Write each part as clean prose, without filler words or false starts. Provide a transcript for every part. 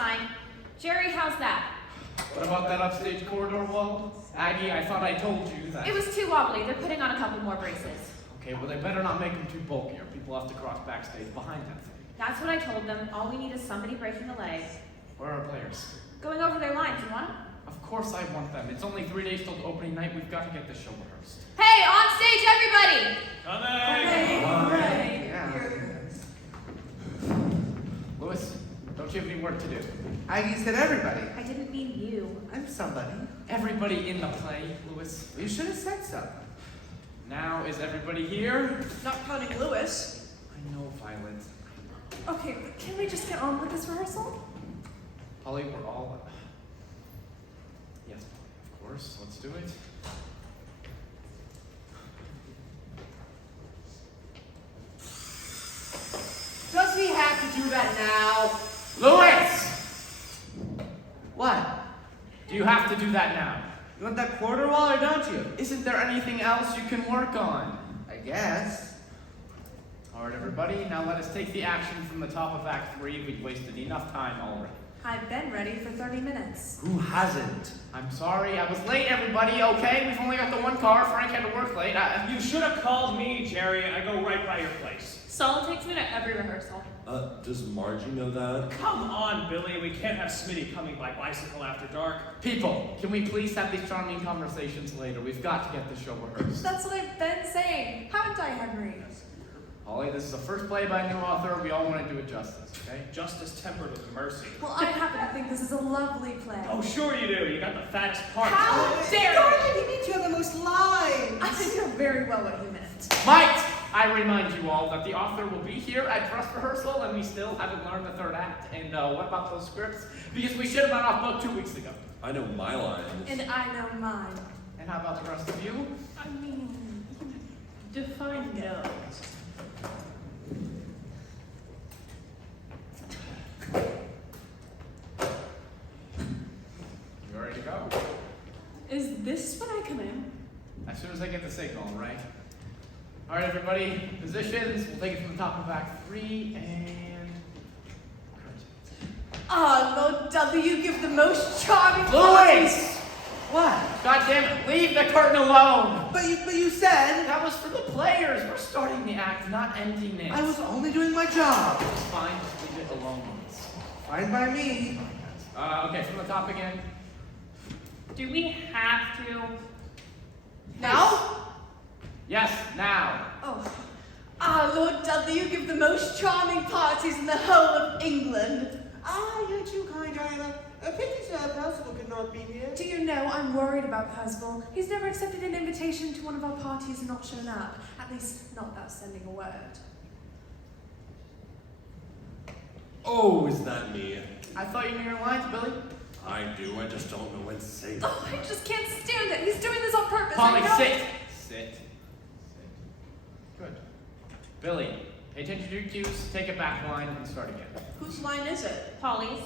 fine. Jerry, how's that? What about that upstage corridor wall? Aggie, I thought I told you that. It was too wobbly. They're putting on a couple more braces. Okay, well, they better not make them too bulky or people have to cross backstage behind that thing. That's what I told them. All we need is somebody breaking a leg. Where are our players? Going over their lines. You want them? Of course I want them. It's only 3 days till the opening night. We've got to get the show rehearsed. Hey, on stage, everybody! Coming! Louis, don't you have any work to do? Aggie said everybody. I didn't mean you. I'm somebody. Everybody in the play, Louis. You should have said so. Now is everybody here? Not counting Lewis. I know, Violet. Okay, but can we just get on with this rehearsal? Polly, we're all... Yes, Polly, of course. Let's do it. Does he have to do that now? Louis! What? Do you have to do that now? You want that quarter wall or don't you? Isn't there anything else you can work on? I guess. All right, everybody, now let us take the action from the top of Act 3. We've wasted enough time already. I've been ready for 30 minutes. Who hasn't? I'm sorry, I was late, everybody, okay? We've only got the one car. Frank had to work late. You should have called me, Jerry. I go right by your place. Solid takes me to every rehearsal. Does Margie know that? Come on, Billy. We can't have Smitty coming by bicycle after dark. People, can we please have these charming conversations later? We've got to get the show rehearsed. That's what I've been saying. Haven't I, Henry? Holly, this is the first play by a new author. We all want to do it justice, okay? Justice tempered with mercy. Well, I happen to think this is a lovely play. Oh, sure you do. You got the fattest part. How dare you! Darling, you need to have the most lines. I know very well what you meant. Might I remind you all that the author will be here at dress rehearsal and we still haven't learned the third act. And what about those scripts? Because we should have been off book 2 weeks ago. I know my lines. And I know mine. And how about the rest of you? I mean, Define no. You ready to go? is this when I come in? As soon as I get the signal, right? All right, everybody, positions. We'll take it from the top of Act 3 and... Ah, Lord W, give the most charming Louis! What? God damn it, leave the curtain alone! But you said That was for the players. We're starting the act, not ending it. I was only doing my job. Fine, just leave it alone. Fine by me. Okay, from the top again. Do we have to? Now? Yes, now. Oh. Ah, Lord W, give the most charming parties in the whole of England. Ah, you're too kind, Diana. A pity Sir Percival could not be here. Do you know, I'm worried about Percival. He's never accepted an invitation to one of our parties and not shown up. At least, not without sending a word. Oh, is that me? I thought you knew your lines, Billy. I do, I just don't know when to say them. Oh, I just can't stand it. He's doing this on purpose. Polly, I know. sit. Sit. Good. Billy, pay attention to your cues, take a back line, and start again. Whose line is it? Polly's.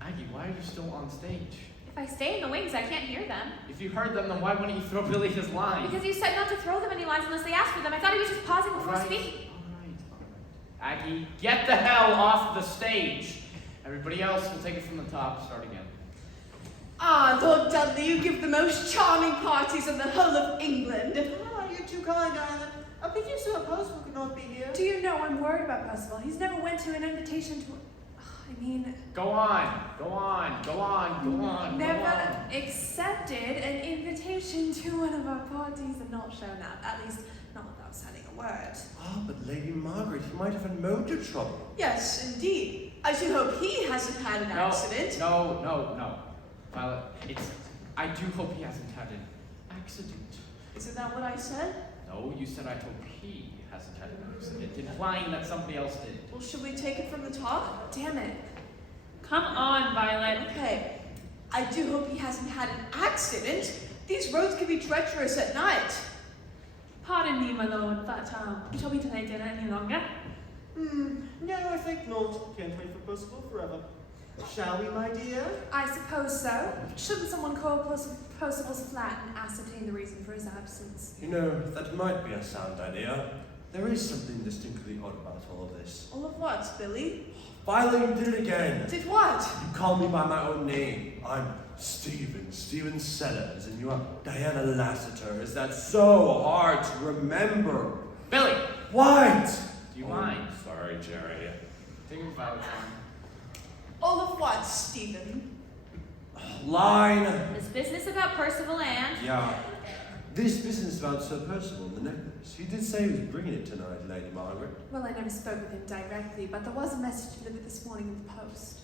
Aggie, why are you still on stage? If I stay in the wings, I can't hear them. If you heard them, then why wouldn't you throw Billy his line? Because you said not to throw them any lines unless they asked for them. I thought he was just pausing before Alright, speaking. alright. Aggie, get the hell off the stage. Everybody else, we'll take it from the top, start again. Ah, Lord W, give the most charming parties in the whole of England. Ah, you're too kind, Diana. A pity Sir Percival could not be here. Do you know, I'm worried about Percival. He's never went to an invitation to... I mean... Go on, go on, go on, go on, Never go on. accepted an invitation to one of our parties and not shown up. At least, not without sending a word. Ah, but Lady Margaret, he might have had motor trouble. Yes, indeed. I do hope he hasn't had an accident. No. Violet, I do hope he hasn't had an accident. Isn't that what I said? No, you said I hope he hasn't had an accident, implying that somebody else did. Well, should we take it from the top? Damn it. Come on, Violet. Okay. I do hope he hasn't had an accident. These roads can be treacherous at night. Pardon me, my lord, but shall we delay dinner any longer? No, I think not. Can't wait for Percival forever. Shall we, my dear? I suppose so. Shouldn't someone call Percival's flat and ascertain the reason for his absence? You know, that might be a sound idea. There is something distinctly odd about all of this. All of what, Billy? Violet, you did it again. Did what? You called me by my own name. I'm Stephen Sellers, and you are Diana Lassiter. Is that so hard to remember? Billy, What? do you mind? Sorry, Jerry. Taking Violet's arm. All of what, Stephen? Line. This business about Percival and... Yeah. This business about Sir Percival and the necklace. He did say he was bringing it tonight, Lady Margaret. Well, I never spoke with him directly, but there was a message delivered this morning in the post.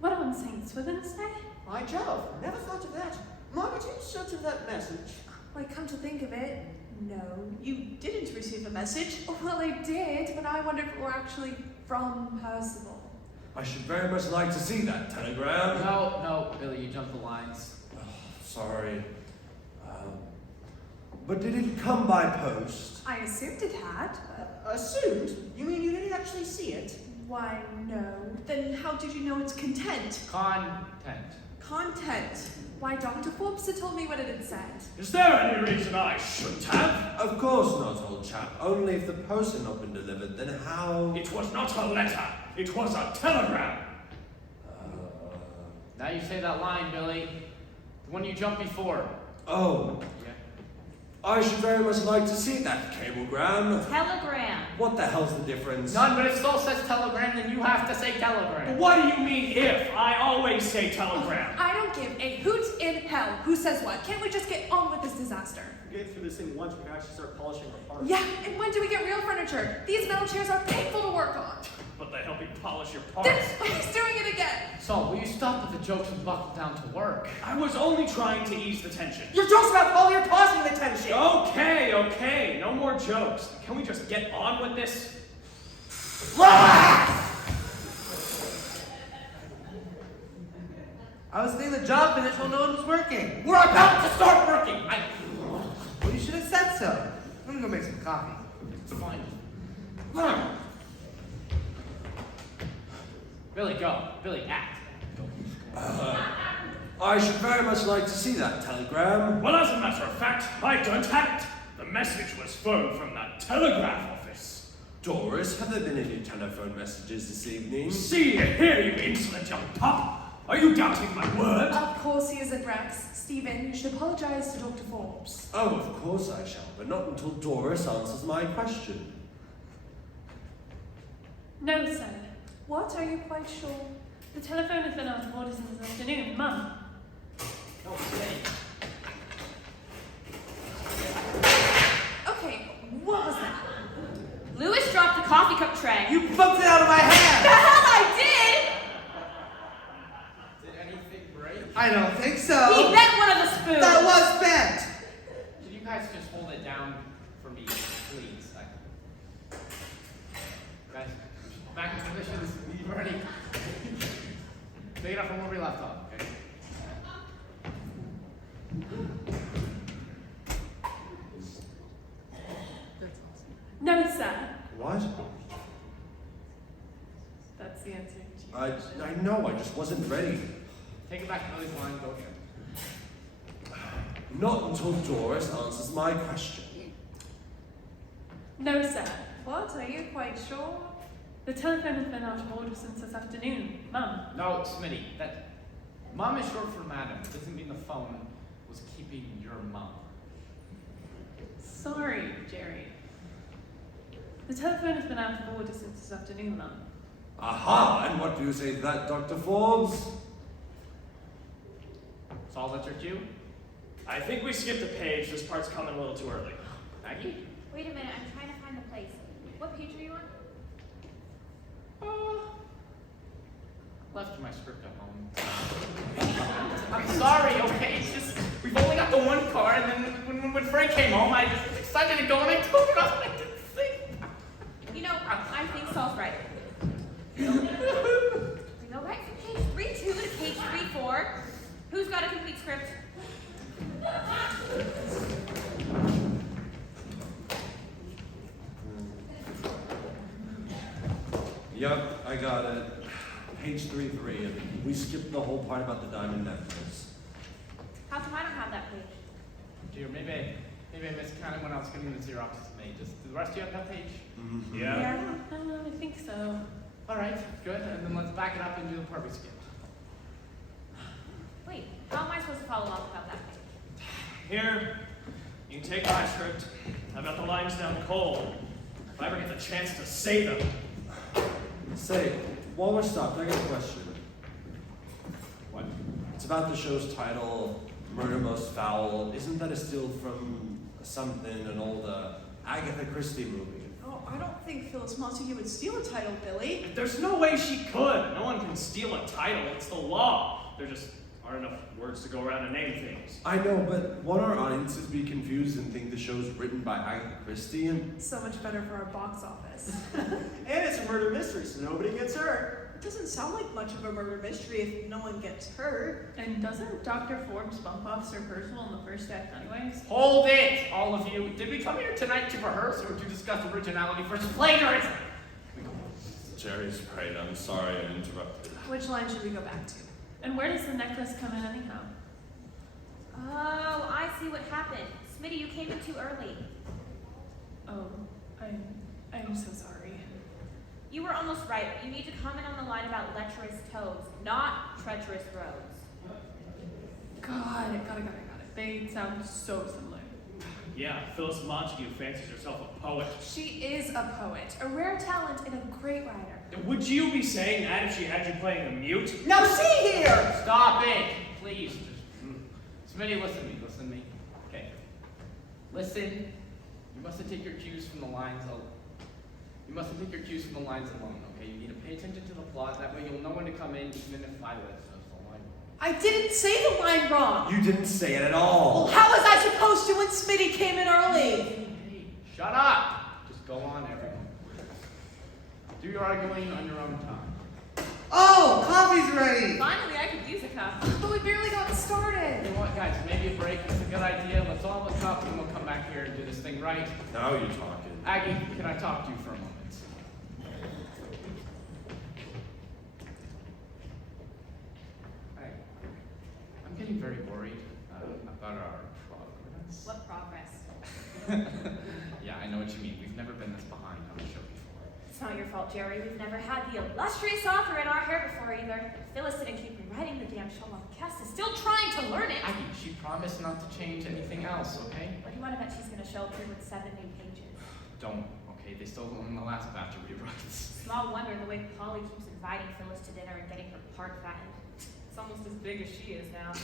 What on St. Swithin's Day? My Jove, never thought of that. Margaret, you certain of that message? Well, come to think of it, no. You didn't receive a message. Well, I did, but I wonder if it were actually from Percival. I should very much like to see that telegram. No, Billy, you jumped the lines. Oh, sorry. But did it come by post? I assumed it had, but Assumed? You mean you didn't actually see it? why, no. Then how did you know it's content? Content. Content. Why, Dr. Forbes had told me what it had said. Is there any reason I shouldn't have? Of course not, old chap. Only if the post had not been delivered, then how... It was not a letter. It was a telegram. Now you say that line, Billy. The one you jumped before. Oh, Yeah. I should very much like to see that cablegram. Telegram. What the hell's the difference? None, but if Soul says telegram, then you have to say telegram. What do you mean if? I always say telegram. I don't give a hoot in hell who says what. Can't we just get on with this disaster? If we get through this thing once, we can actually start polishing our parts. Yeah, and when do we get real furniture? These metal chairs are painful to work on. But they help you polish your parts. He's doing it again. So, will you stop with the jokes and buckle down to work? I was only trying to ease the tension. Your joke's about Paul, you're causing the tension! Okay. No more jokes. Can we just get on with this? I was getting the job finished while no one was working. We're about to start working! Well, you should have said so. I'm gonna go make some coffee. It's fine. Billy, go. Billy, act. I should very much like to see that telegram. Well, as a matter of fact, I don't have it. The message was phoned from the telegraph office. Doris, have there been any telephone messages this evening? See here, you insolent young pup. Are you doubting my word? Of course he is at Rex. Stephen, you should apologize to Dr. Forbes. Oh, of course I shall, but not until Doris answers my question. No, sir. What? Are you quite sure? The telephone has been out of order since this afternoon, Mum. No, stay. Okay, what was that? Lewis dropped the coffee cup tray. You bumped it out of my hand! The hell I did! Did anything break? I don't think He so. bent one of the spoons. That was bent! Could you guys just hold it down for me, please? Guys, back in positions. You ready? Pick it up from where we left off, okay? No, sir. What? That's the answer. I know, I just wasn't ready. Take it back to Billy's line, go here. Not until Doris answers my question. No, sir. What? Are you quite sure? The telephone has been out of order since this afternoon, Mum. No, Smitty, that Mom is short for madam. It doesn't mean the phone was keeping your mum. Sorry, Jerry. The telephone has been out of order since this afternoon, Mum. Aha! And what do you say to that, Dr. Forbes? Saul, that's your cue? I think we skipped a page. This part's coming a little too early. Maggie? Wait a minute, I'm trying to find the place. What page are you on? Left my script at home. I'm sorry, okay? It's just, we've only got the one car, and then when Frank came home, I just decided to go and I took it off and I didn't think. You know, I think Saul's right. We go right from page 3-2 to page 3-4. Who's got a complete script? Yep, I got it. Page 3-3, and we skipped the whole part about the diamond necklace. How come I don't have that page? Dear, maybe I miscounted when I was getting the Xeroxes made. Does the rest of you have that page? Yeah. I think so. up and do the part we skipped. Wait, how am I supposed to follow along without that page? Here, you can take my script. I've got the lines down cold. If I ever get the chance to say them. Say, while we're stopped, I got a question. What? It's about the show's title, Murder Most Foul. Isn't that a steal from something, an old Agatha Christie movie? Oh, I don't think Phyllis Montague would steal a title, Billy. There's no way she could. No one can steal a title. It's the law. There just aren't enough words to go around and name things. I know, but won't our audiences be confused and think the show's written by Agatha Christie? And So much better for our box office. And it's a murder mystery, so nobody gets hurt. It doesn't sound like much of a murder mystery if no one gets hurt. And doesn't Dr. Forbes bump off Sir Percival in the first act anyways? Hold it, all of you. Did we come here tonight to rehearse or to discuss originality versus plagiarism? Jerry's right, I'm sorry I interrupted. Which line should we go back to? And where does the necklace come in anyhow? Oh, I see what happened. Smitty, you came in too early. Oh, I'm so sorry. You were almost right. You need to comment on the line about lecherous toads, not treacherous roads. Got it. They sound so similar. Yeah, Phyllis Montague fancies herself a poet. She is a poet, a rare talent and a great writer. Would you be saying that if she had you playing a mute? Now see here! Stop it, please. Smitty, listen to me. Okay. Listen. You mustn't take your cues from the lines alone. Okay? You need to pay attention to the plot. That way you'll know when to come in, even if I let so line. I didn't say the line wrong. You didn't say it at Well, all. how was I supposed to when Smitty came in early? Hey, shut up! Just go on, everyone. Do your arguing on your own time. Oh, coffee's ready. Finally, I could use a cup. But we barely got started. You know what, guys? Maybe a break is a good idea. Let's all look up and we'll come back here and do this thing right. Now you're talking. Aggie, can I talk to you for a moment? Hey, I'm getting very worried about our progress. What progress? Yeah, I know what you mean. We've never been this behind on the show before. It's not your fault, Jerry. We've never had the illustrious author in our hair before either. Phyllis didn't keep rewriting the damn show while the cast is still trying to learn it. Aggie, she promised not to change anything else, okay? What do you want to bet she's going to show up here with 7 new pages? Don't, okay? They still don't in the last batch of rewrites. Small wonder the way Polly keeps inviting Phyllis to dinner and getting her part fattened. It's almost as big as she is now.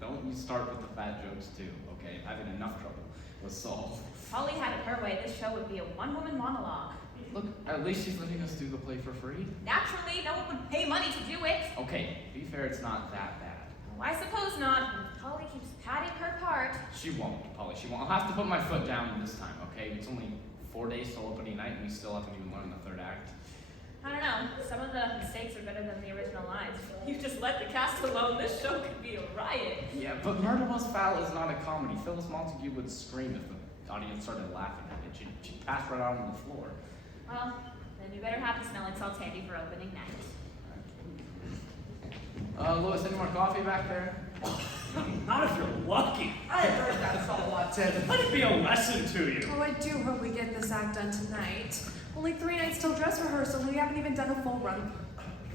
Don't you start with the fat jokes too, okay? I'm having enough trouble with Saul. Polly had it her way, this show would be a one-woman monologue. Look, at least she's letting us do the play for free. Naturally, no one would pay money to do it. Okay, to be fair, it's not that bad. Oh, I suppose not. Polly keeps padding her part. She won't, Polly, she won't. I'll have to put my foot down this time, okay? It's only 4 days till opening night and we still haven't even learned the third act. I don't know. Some of the mistakes are better than the original lines. You just let the cast alone. This show could be a riot. Yeah, but Murder Most Foul is not a comedy. Phyllis Montague would scream if the audience started laughing at it. She'd pass right out on the floor. Well, then you better have the smelling salts handy for opening night. Louis, any more coffee back there? Not if you're lucky. I heard that song a lot, Ted. Let it be a lesson to you. Oh, I do hope we get this act done tonight. Only 3 nights till dress rehearsal, and we haven't even done a full run.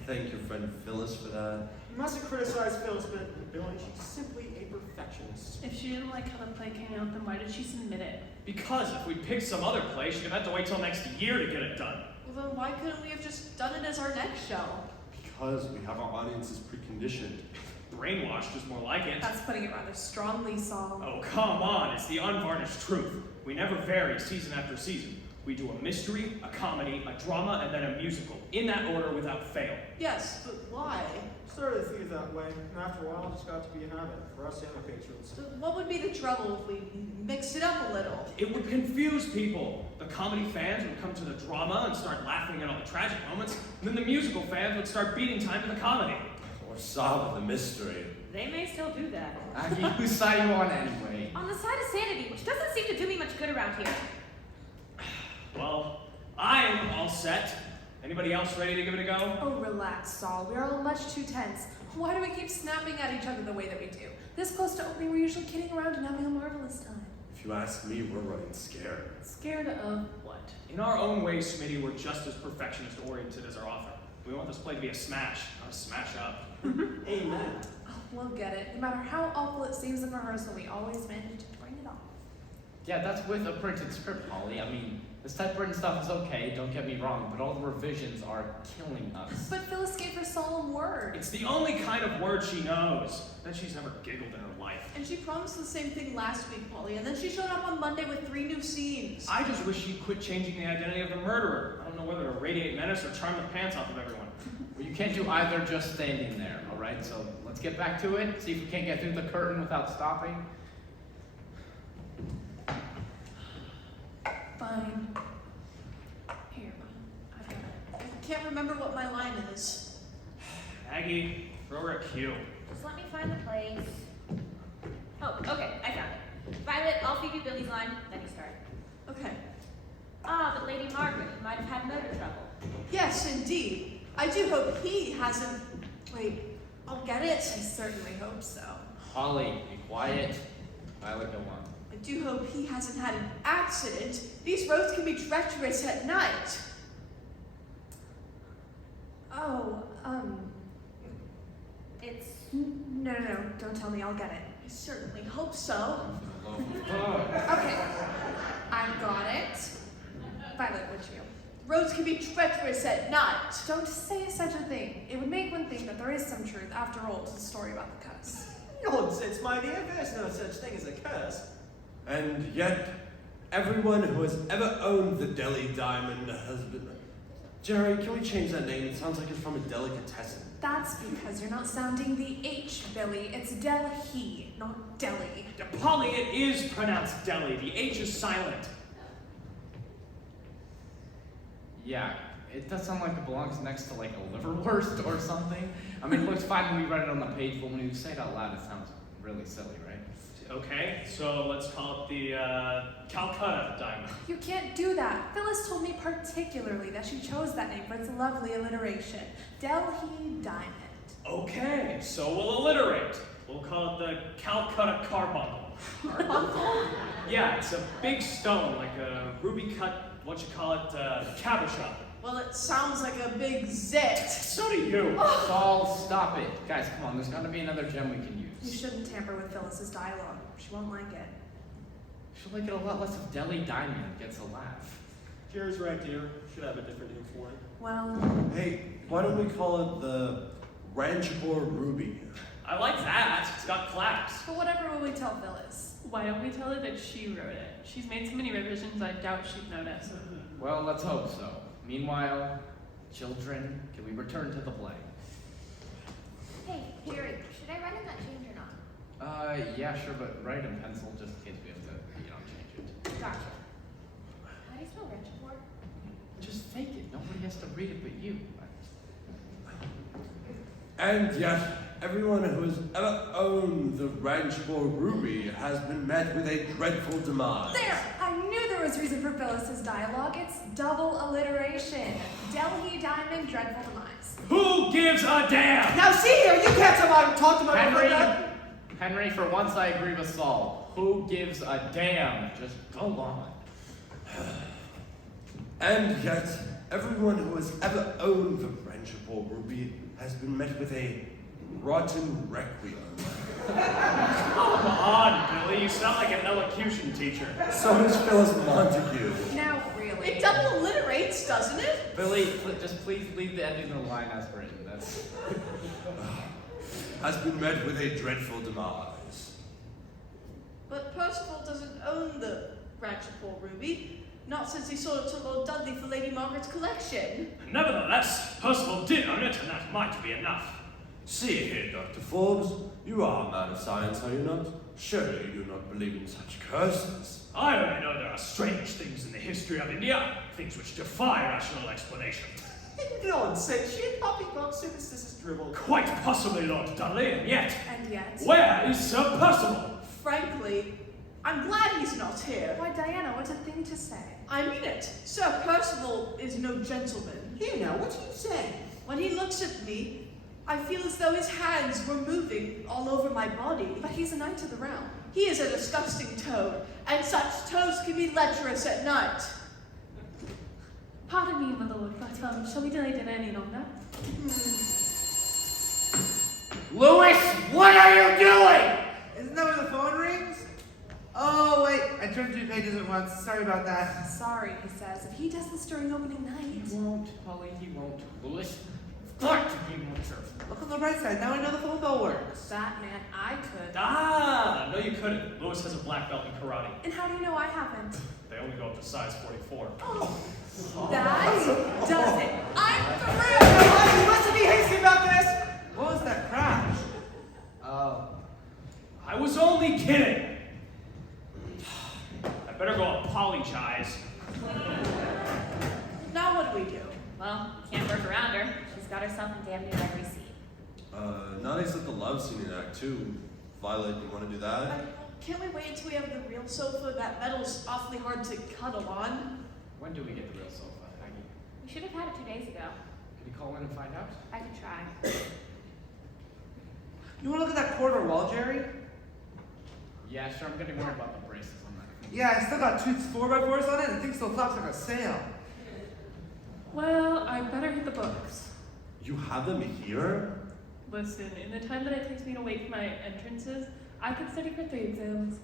Thank your friend Phyllis for that. You mustn't criticize Phyllis, but Billy, she's simply a perfectionist. If she didn't like how the play came out, then why did she submit it? Because if we picked some other play, she'd have had to wait till next year to get it done. Well, then why couldn't we have just done it as our next show? Because we have our audiences preconditioned. Brainwashed is more like it. That's putting it rather strongly, Saul. Oh, come on, it's the unvarnished truth. We never vary season after season. We do a mystery, a comedy, a drama, and then a musical, in that order without fail. Yes, but why? Started to think that way, and after a while, it just got to be a habit for us and our patrons. So what would be the trouble if we mixed it up a little? It would confuse people. The comedy fans would come to the drama and start laughing at all the tragic moments, and then the musical fans would start beating time to the comedy. Or solve the mystery. They may still do that. Aggie, whose side are you on anyway? On the side of sanity, which doesn't seem to do me much good around here. Well, I'm all set. Anybody else ready to give it a go? Oh, relax, Saul. We are all much too tense. Why do we keep snapping at each other the way that we do? This close to opening, we're usually kidding around and having a marvelous time. If you ask me, we're running scared. Scared of what? In our own way, Smitty, we're just as perfectionist-oriented as our author. We want this play to be a smash, not a smash up. Amen. Oh, we'll get it. No matter how awful it seems in rehearsal, we always manage to bring it off. Yeah, that's with a printed script, Holly. I mean, this typewritten stuff is okay, don't get me wrong, but all the revisions are killing us. But Phyllis gave her solemn word. It's the only kind of word she knows. Bet she's never giggled in her life. And she promised the same thing last week, Polly, and then she showed up on Monday with 3 new scenes. I just wish she'd quit changing the identity of the murderer. I don't know whether to radiate menace or charm the pants off of everyone. Well, you can't do either just standing there, alright? So let's get back to it, see if we can't get through the curtain without stopping. Fine. Here, I've got it. I can't remember what my line is. Aggie, throw her a cue. Just let me find the place. Oh, okay, I found it. Violet, I'll feed you Billy's line, then you start. Okay. Ah, but Lady Margaret, you might have had motor trouble. Yes, indeed. I do hope he hasn't. Wait, I'll get it. I certainly hope so. Holly, be quiet. Violet, go on. I do hope he hasn't had an accident. These roads can be treacherous at night. Oh, It's no, don't tell me, I'll get it. I certainly hope so. Okay, I've got it. Violet, would you? Roads can be treacherous at night. Don't say such a thing. It would make one think that there is some truth, after all, to the story about the cuss. Nonsense, my dear. There's no such thing as a curse. And yet, everyone who has ever owned the Delhi Diamond has been... Jerry, can we change that name? It sounds like it's from a delicatessen. That's because you're not sounding the H, Billy. It's Delhi, not Delhi. Polly, it is pronounced deli. The H is silent. Yeah, it does sound like it belongs next to like a liverwurst or something. I mean, it looks fine when we write it on the page, but when you say it out loud, it sounds really silly, right? Okay, so let's call it the Calcutta Diamond. You can't do that. Phyllis told me particularly that she chose that name for its lovely alliteration. Delhi Diamond. Okay, so we'll alliterate. We'll call it the Calcutta Carbuncle. Carbuncle? Yeah, it's a big stone, like a ruby cut, cabochon. Well, it sounds like a big zit. So do you. Saul, stop it. Guys, come on, there's gotta be another gem we can You use. shouldn't tamper with Phyllis's dialogue. She won't like it. She'll like it a lot less if Delhi Diamond gets a laugh. Jerry's right, dear. Should have a different name for it. Well, Hey, why don't we call it the Ranchbor Ruby? I like that. It's got class. but whatever will we tell Phyllis? Why don't we tell her that she wrote it? She's made so many revisions, I doubt she'd notice. Well, let's hope so. Meanwhile, children, can we return to the play? Hey, Jerry, should I write in that change or not? Yeah, sure, but write in pencil just in case we have to, change it. Gotcha. How do you spell Ranchport? Just fake it. Nobody has to read it but you. And yet, everyone who has ever owned the Ranchbor Ruby has been met with a dreadful demise. There! I knew there was reason for Phyllis's dialogue. It's double alliteration. Delhi Diamond, dreadful demise. Who gives a damn? Now see here, you can't talk to my Henry, for once I agree with Saul. Who gives a damn? Just go on. And yet, everyone who has ever owned the Ranchbor Ruby has been met with a rotten requiem. Come on, Billy. You sound like an elocution teacher. So is Phyllis Montague. Now, really. It double alliterates, doesn't it? Billy, just please leave the ending of the line as written. That's... Has been met with a dreadful demise. But Percival doesn't own the Ranchport Ruby. Not since he sold it to Lord Dudley for Lady Margaret's collection. Nevertheless, Percival did own it, and that might be enough. See here, Dr. Forbes. You are a man of science, are you not? Surely you do not believe in such curses. I only know there are strange things in the history of India, things which defy rational explanation. Nonsense. Sheer poppycock superstitious drivel. Quite possibly, Lord Dudley, and yet, And yet. where is Sir Percival? Frankly, I'm glad he's not here. Why, Diana, what a thing to say. I mean it. Sir Percival is no gentleman. Here now, what do you say? When he looks at me, I feel as though his hands were moving all over my body. But he's a knight of the realm. He is a disgusting toad, and such toads can be lecherous at night. Pardon me, my lord, but come. Shall we delay dinner any longer? Louis, what are you doing? Isn't that where the phone rings? Oh, wait. I turned 2 pages at once. Sorry about that. Sorry, he says. If he does this during opening night. He won't, Polly, he won't. Louis, you've got to be more careful. Look on the bright side. Now I know the phone bell works. Batman, I could. Ah, no, you couldn't. Lewis has a black belt in karate. And how do you know I haven't? They only go up to size 44. That does it. I'm through! You mustn't be hasty about this. What was that crash? Oh. I was only kidding. I better go apologize. Now what do we do? Well, can't work around her. She's got herself in damn near every scene. Not except the love scene in Act 2. Violet, you want to do that? Can't we wait until we have the real sofa? That metal's awfully hard to cuddle on. When do we get the real sofa, Aggie? We should have had it 2 days ago. Could you call in and find out? I can try. You want to look at that corridor wall, Jerry? Yeah, sure. I'm getting worried about the braces on that. Yeah, I still got 2 4x4s on it, and the thing still flaps like a sail. Well, I better hit the books. You have them here? Listen, in the time that it takes me to wait for my entrances, I can study for 3 exams.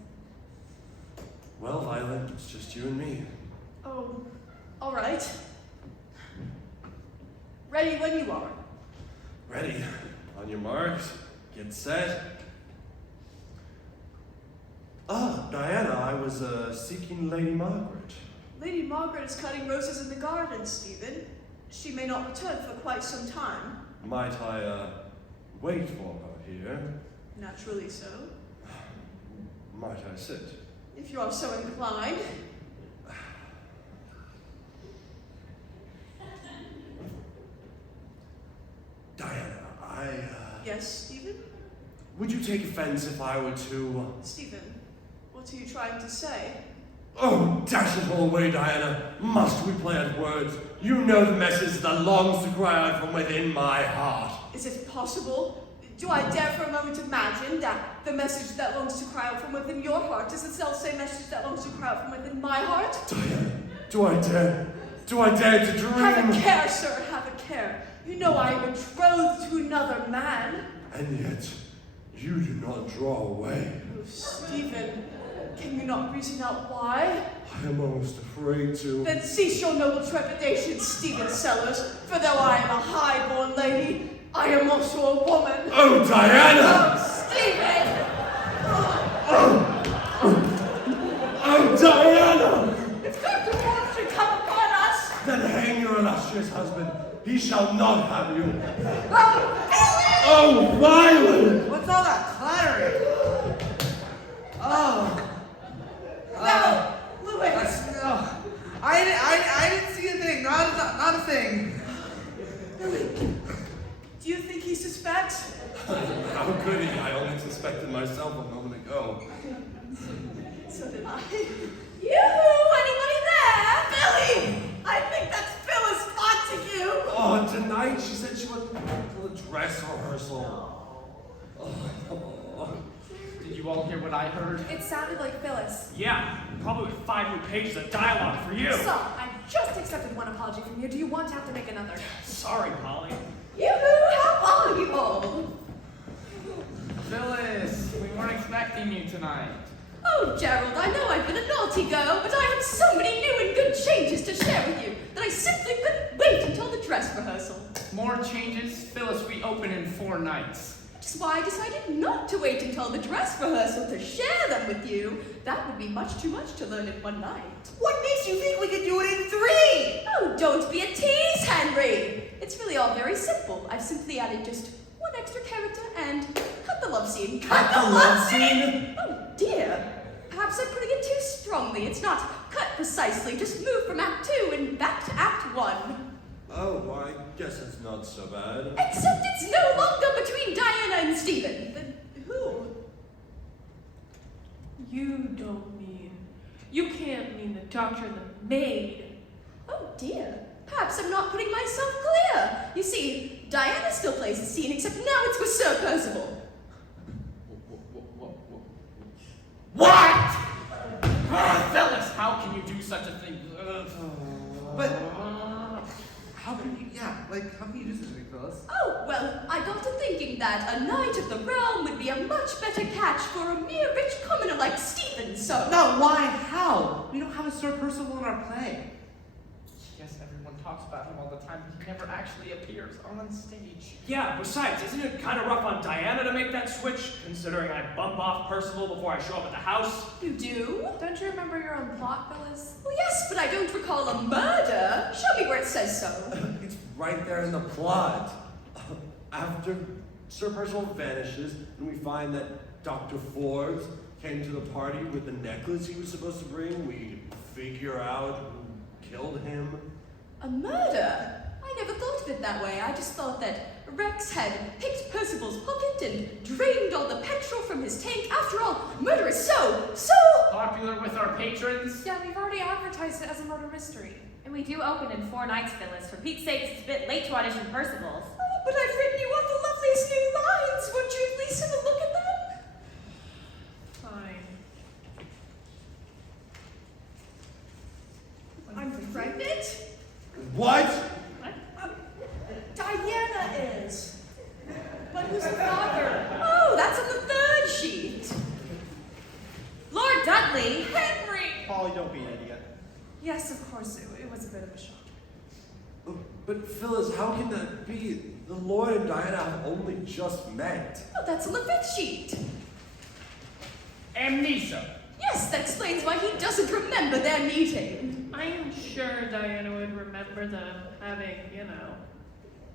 Well, Violet, it's just you and me. Oh, all right. Ready when you are. Ready. On your marks. Get set. Ah, Diana, I was seeking Lady Margaret. Lady Margaret is cutting roses in the garden, Stephen. She may not return for quite some time. Might I, wait for her here? Naturally so. Might I sit? If you are so inclined. Diana, Yes, Stephen? would you take offense if I were to... Stephen, what are you trying to say? Oh, dash it all away, Diana. Must we play at words? You know the message that longs to cry out from within my heart. Is it possible? Do I dare for a moment imagine that the message that longs to cry out from within your heart is the self-same message that longs to cry out from within my heart? Diana, do I dare? Do I dare to dream? Have a care, sir, have a care. You know I am betrothed to another man. And yet, you do not draw away. Oh, Stephen, can you not reason out why? I am almost afraid to. Then cease your noble trepidation, Stephen Sellers, for though I am a high-born lady, I am also a woman. Oh, Diana! Oh, Stephen! Oh, Diana! If Dr. Warren should come upon us! Then hang your illustrious husband. He shall not have you. Oh, Billy! Oh, Violet! What's all that clattering? Oh. No! Louis! No. I didn't see a thing. Not a thing. Billy, do you think he suspects? How could he? I only suspected myself a moment ago. So did I. Yoo-hoo! Anybody there? Billy! I think that's Phyllis Montague! Oh, tonight she said she wasn't going to the dress rehearsal. Did you all hear what I heard? It sounded like Phyllis. Yeah, probably with 5 new pages of dialogue for you. So, I just accepted one apology from you. Do you want to have to make another? Sorry, Polly. Yoo-hoo! How are you all? Phyllis, we weren't expecting you tonight. Oh, Gerald, I know I've been a naughty girl, but I have so many new and good changes to share with you that I simply couldn't wait until the dress rehearsal. More changes? Phyllis, we open in 4 nights. Which is why I decided not to wait until the dress rehearsal to share them with you. That would be much too much to learn in one night. What makes you think we could do it in 3? Oh, don't be a tease, Henry! It's really all very simple. I've simply added just one extra character and cut the love scene. Cut the love scene? Oh, dear. Perhaps I'm putting it too strongly. It's not cut precisely. Just move from Act 2 and back to Act 1. Oh, well, I guess it's not so bad. Except it's no longer between Diana and Stephen. Then who? You don't mean. You can't mean the doctor and the maid. Oh, dear. Perhaps I'm not putting myself clear. You see, Diana still plays the scene, except now it's with Sir Percival. What? Phyllis, how can you do such a thing? But how can Like, how can you do such a thing, Phyllis? Oh, well, I got to thinking that a knight of the realm would be a much better catch for a mere rich commoner like Stephen, so... No, why? How? We don't have a Sir Percival in our play. Yes, everyone talks about him all the time, but he never actually appears on stage. Yeah, besides, isn't it kind of rough on Diana to make that switch, considering I bump off Percival before I show up at the house? You do? Don't you remember your own plot, Phyllis? Well, yes, but I don't recall a murder. Show me where it says so. It's right there in the plot. After Sir Percival vanishes, and we find that Dr. Forbes came to the party with the necklace he was supposed to bring, we figure out who killed him. A murder? I never thought of it that way. I just thought that Rex had picked Percival's pocket and drained all the petrol from his tank. After all, murder is so Popular with our patrons? Yeah, we've already advertised it as a murder mystery. And we do open in 4 nights, Phyllis. For Pete's sake, it's a bit late to audition Percival's. Oh, but I've written you up the loveliest new lines. Won't you at least have a look at them? Fine. I'm pregnant? What? Diana is. But who's the father? Oh, that's on the 3rd sheet. Lord Dudley! Henry! Polly, don't be an idiot. Yes, of course, it was a bit of a shock. But Phyllis, how can that be? The Lord and Diana have only just met. Oh, that's on the 5th sheet. Amnesia. Yes, that explains why he doesn't remember their meeting. I am sure Diana would remember them having,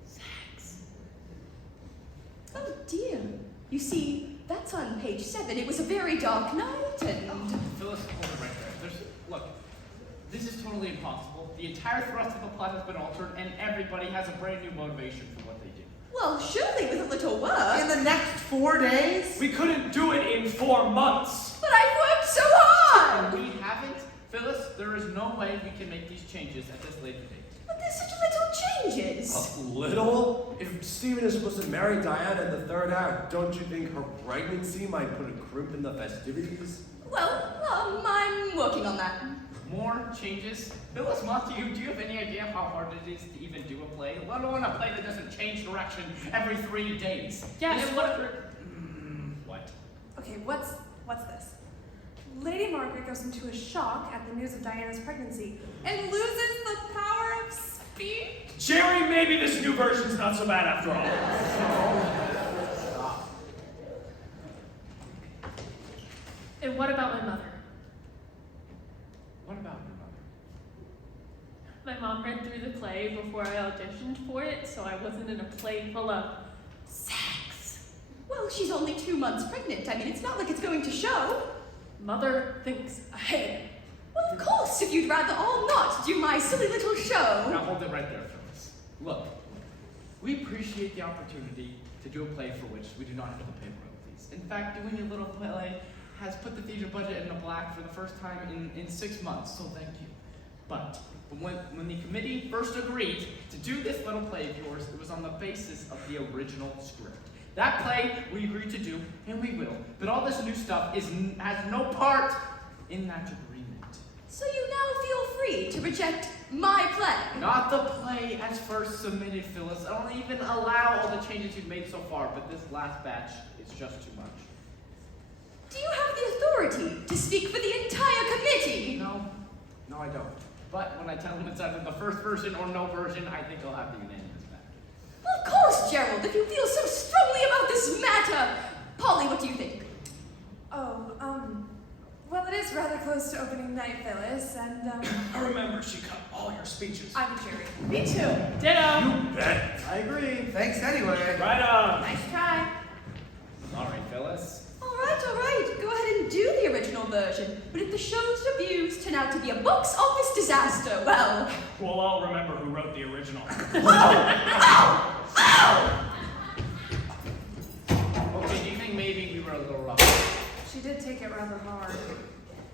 sex. Oh dear. You see, that's on page 7. It was a very dark night and... Phyllis, hold it right there. Look, this is totally impossible. The entire thrust of the plot has been altered, and everybody has a brand new motivation for what they do. Well, surely with a little work. In the next 4 days? We couldn't do it in 4 months. But I've worked so hard! And we haven't? Phyllis, there is no way we can make these changes at this later date. But there's such little changes. A little? If Stephen is supposed to marry Diana in the 3rd act, don't you think her pregnancy might put a crimp in the festivities? Well, I'm working on that. More changes? Phyllis Montague, do you have any idea how hard it is to even do a play? Let alone a play that doesn't change direction every 3 days. Yeah, This and one- what- What? Okay, what's this? Lady Margaret goes into a shock at the news of Diana's pregnancy and loses the power of speech. Jerry, maybe this new version's not so bad after all. Stop. And what about my mother? What about your mother? My mom read through the play before I auditioned for it, so I wasn't in a play full of sex. Well, she's only 2 months pregnant. I mean, it's not like it's going to show. Mother thinks ahead. Well, of course, if you'd rather all not do my silly little Now show. hold it right there, Phyllis. Look, we appreciate the opportunity to do a play for which we do not have to pay royalties. In fact, doing your little play has put the theater budget in the black for the first time in 6 months, so thank you. But when the committee first agreed to do this little play of yours, it was on the basis of the original script. That play we agreed to do, and we will, but all this new stuff has no part in that agreement. So you now feel free to reject my play. Not the play as first submitted, Phyllis. I don't even allow all the changes you've made so far, but this last batch is just too much. Do you have the authority to speak for the entire committee? No, I don't. But when I tell them it's either the first version or no version, I think I'll have the unanimous back. Well, of course, Gerald, if you feel so strongly about this matter. Polly, what do you think? Well, it is rather close to opening night, Phyllis, and, I remember she cut all your speeches. I'm Jerry. Me too. Ditto! You bet. I agree. Thanks anyway. Right on. Nice try. All right, Phyllis. All right. Go ahead and do the original version. But if the show's reviews turn out to be a box office disaster, well... We'll all remember who wrote the original. Okay, do you think maybe we were a little rough? She did take it rather hard.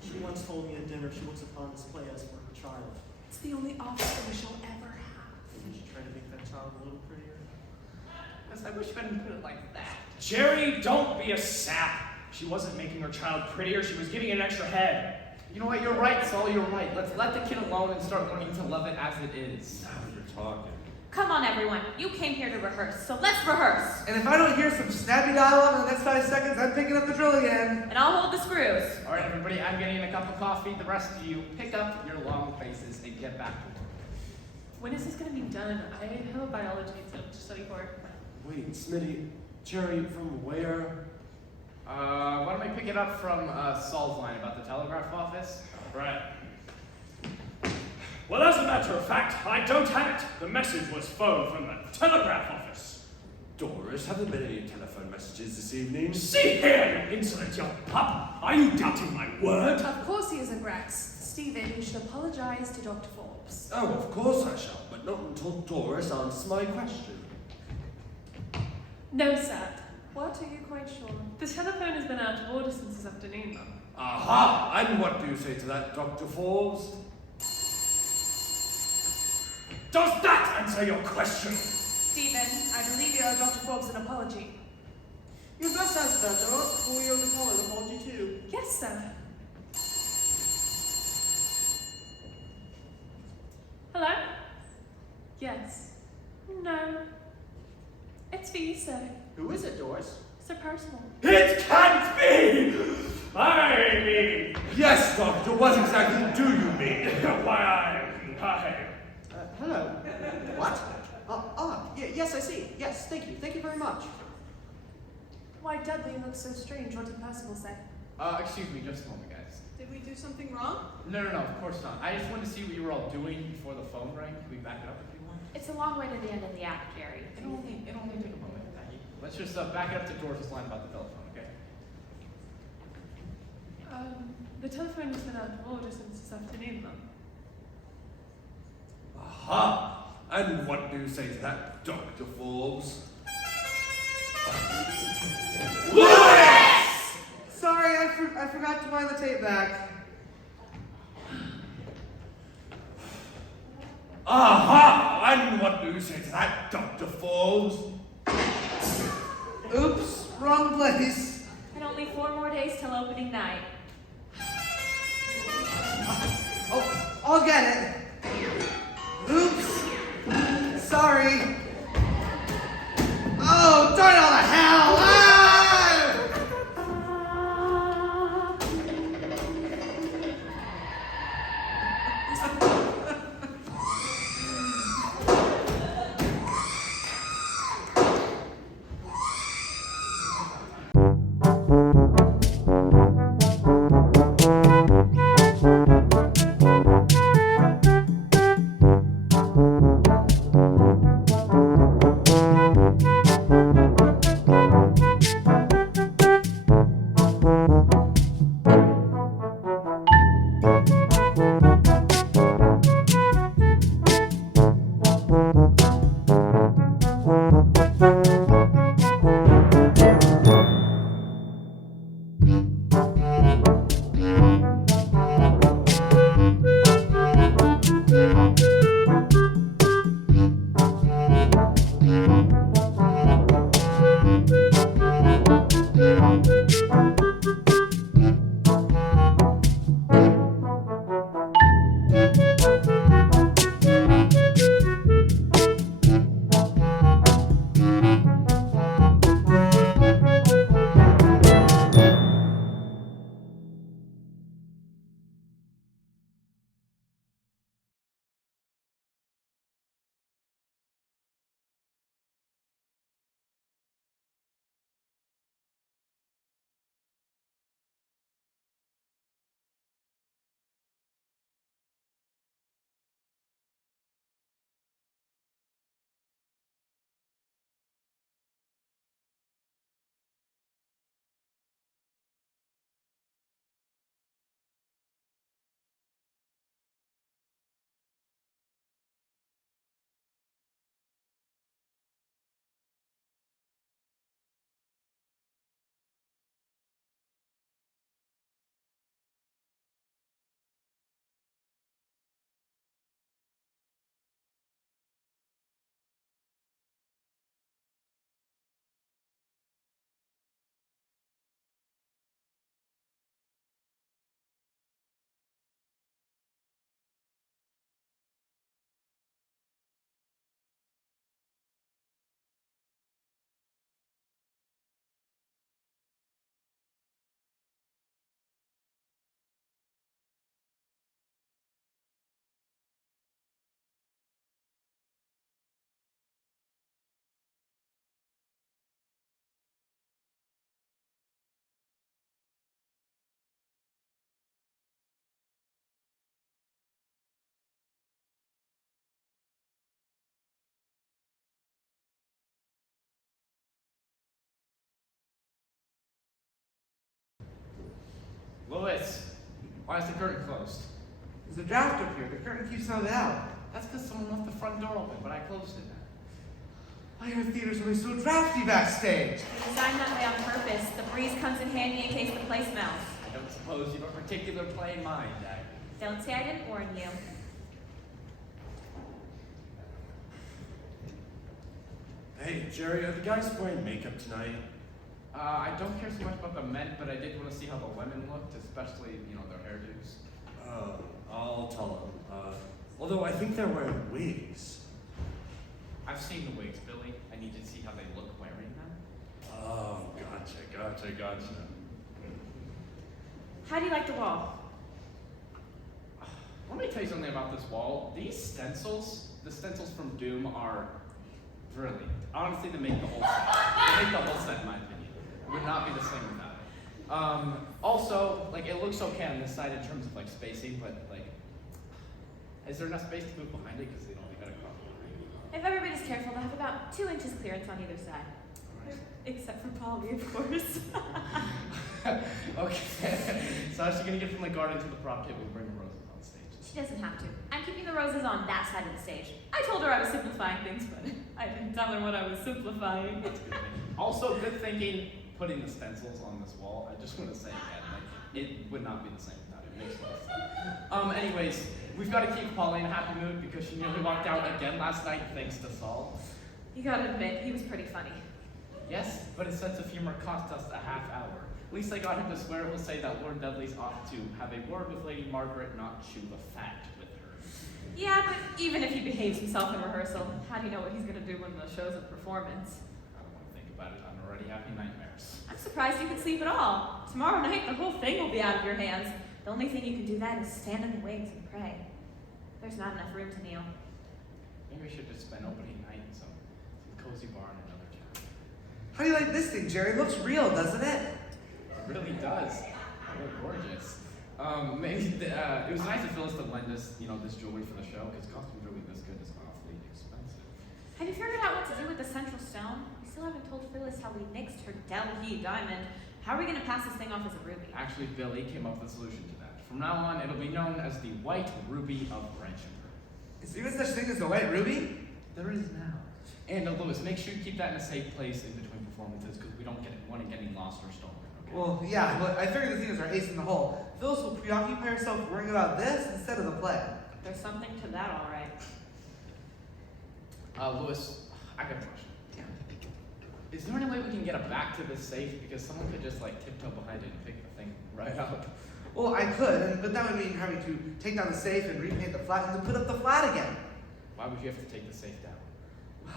She once told me at dinner she looks upon this play as for her child. It's the only offspring she'll ever have. Did you try to make that child a little prettier? Yes, I wish you hadn't put it like that. Jerry, don't be a sap. She wasn't making her child prettier, she was giving it an extra head. You know what? You're right, Saul. You're right. Let's let the kid alone and start learning to love it as it is. Now you're talking. Come on, everyone. You came here to rehearse, so let's rehearse. And if I don't hear some snappy dialogue in the next 5 seconds, I'm picking up the drill again. And I'll hold the screws. All right, everybody, I'm getting a cup of coffee. The rest of you, pick up your long faces and get back to work. When is this gonna be done? I have a biology exam to study for. Wait, Smitty, Jerry, from where? Why don't we pick it up from Saul's line about the telegraph office? Right. Well, as a matter of fact, I don't have it. The message was phoned from the telegraph office. Doris, have there been any telephone messages this evening? See here, you insolent young pup. Are you doubting my word? Of course he isn't, Rex. Stephen, you should apologize to Dr. Forbes. Oh, of course I shall, but not until Doris answers my question. No, sir. What, are you quite sure? The telephone has been out of order since this afternoon, Mum. Aha! And what do you say to that, Dr. Forbes? Does that answer your question? Stephen, I believe you owe Dr. Forbes an apology. You best answer that, Doris, before we owe the call an apology too. Yes, sir. Hello? Yes. No. It's for you, sir. Who is it, Doris? Sir Percival. It can't be! I mean, Yes, Doctor, what exactly do you mean? why, Hello. What? Yes, I see. Yes, thank you. Thank you very much. Why, Dudley, you look so strange. What did Percival say? Excuse me, just a moment, guys. Did we do something wrong? No, of course not. I just wanted to see what you were all doing before the phone rang. Can we back it up if you want? It's a long way to the end of the act, Jerry. It'll only take a moment, Maggie. Let's just back it up to Doris' line about the telephone, okay? The telephone has been out of order since this afternoon, Mum. Aha! And what do you say to that, Dr. Forbes? Sorry, I forgot to wind the tape back. Aha! And what do you say to that, Dr. Forbes? Oops, wrong place. And only 4 more days till opening night. Oh, I'll get it. Oops. Sorry. Oh, darn all the hell! Ah! Louis, why is the curtain closed? There's a draft up here. The curtain keeps some of it out. That's because someone left the front door open, but I closed it. Why are theaters always so drafty backstage? We designed that way on purpose. The breeze comes in handy in case the place smells. I don't suppose you have a particular play in mind, Don't say I didn't warn you. Hey, Jerry, are the guys wearing makeup tonight? I don't care so much about the men, but I did want to see how the women looked, especially, their hairdos. I'll tell them. Although I think they're wearing wigs. I've seen the wigs, Billy. I need to see how they look wearing them. Oh, gotcha. How do you like the wall? Let me tell you something about this wall. These stencils, the stencils from Doom, are brilliant. Honestly, they make the whole set. They make the whole set, in my opinion. It would not be the same without it. Also, it looks okay on this side in terms of, spacing, but, is there enough space to move behind it? Because they don't leave it across behind it. If everybody's careful, they'll have about 2 inches clearance on either side. Except for Polly, of course. Okay. So how's she gonna get from the garden to the prop table and bring the roses on stage? She doesn't have to. I'm keeping the roses on that side of the stage. I told her I was simplifying things, but I didn't tell her what I was simplifying. That's good thinking. Also, good thinking putting the stencils on this wall. I just want to say again, it would not be the same without it. It makes no sense. Anyways, we've got to keep Polly in a happy mood because she nearly walked out again last night thanks to Saul. You gotta admit, he was pretty funny. Yes, but his sense of humor cost us a half hour. At least I got him to swear he'll say that Lord Dudley's off to have a word with Lady Margaret, not chew the fat with her. Yeah, but even if he behaves himself in rehearsal, how do you know what he's gonna do when the show's a performance? I don't want to think about it. I'm already having nightmares. I'm surprised you can sleep at all. Tomorrow night, the whole thing will be out of your hands. The only thing you can do then is stand in the wings and pray. There's not enough room to kneel. Maybe we should just spend opening night in some cozy bar in another town. How do you like this thing, Jerry? It looks real, doesn't it? It really does. They look gorgeous. It was nice of Phyllis to lend us, this jewelry for the show, because costume jewelry this good is awfully expensive. Have you figured out what to do with the central stone? We still haven't told Phyllis how we nixed her Delhi diamond. How are we gonna pass this thing off as a ruby? Actually, Billy came up with a solution to that. From now on, it'll be known as the White Ruby of Branchemere. Is there even such thing as the White Ruby? There is now. And Louis, make sure you keep that in a safe place in between performances, because we don't want it getting lost or stolen. Okay? Well, yeah, but I figured the thing is our ace in the hole. Phyllis will preoccupy herself worrying about this instead of the play. There's something to that, all right. Louis, I got a question. Is there any way we can get it back to this safe? Because someone could just tiptoe behind it and pick the thing right up. Well, I could, but that would mean having to take down the safe and repaint the flat and then put up the flat again. Why would you have to take the safe down?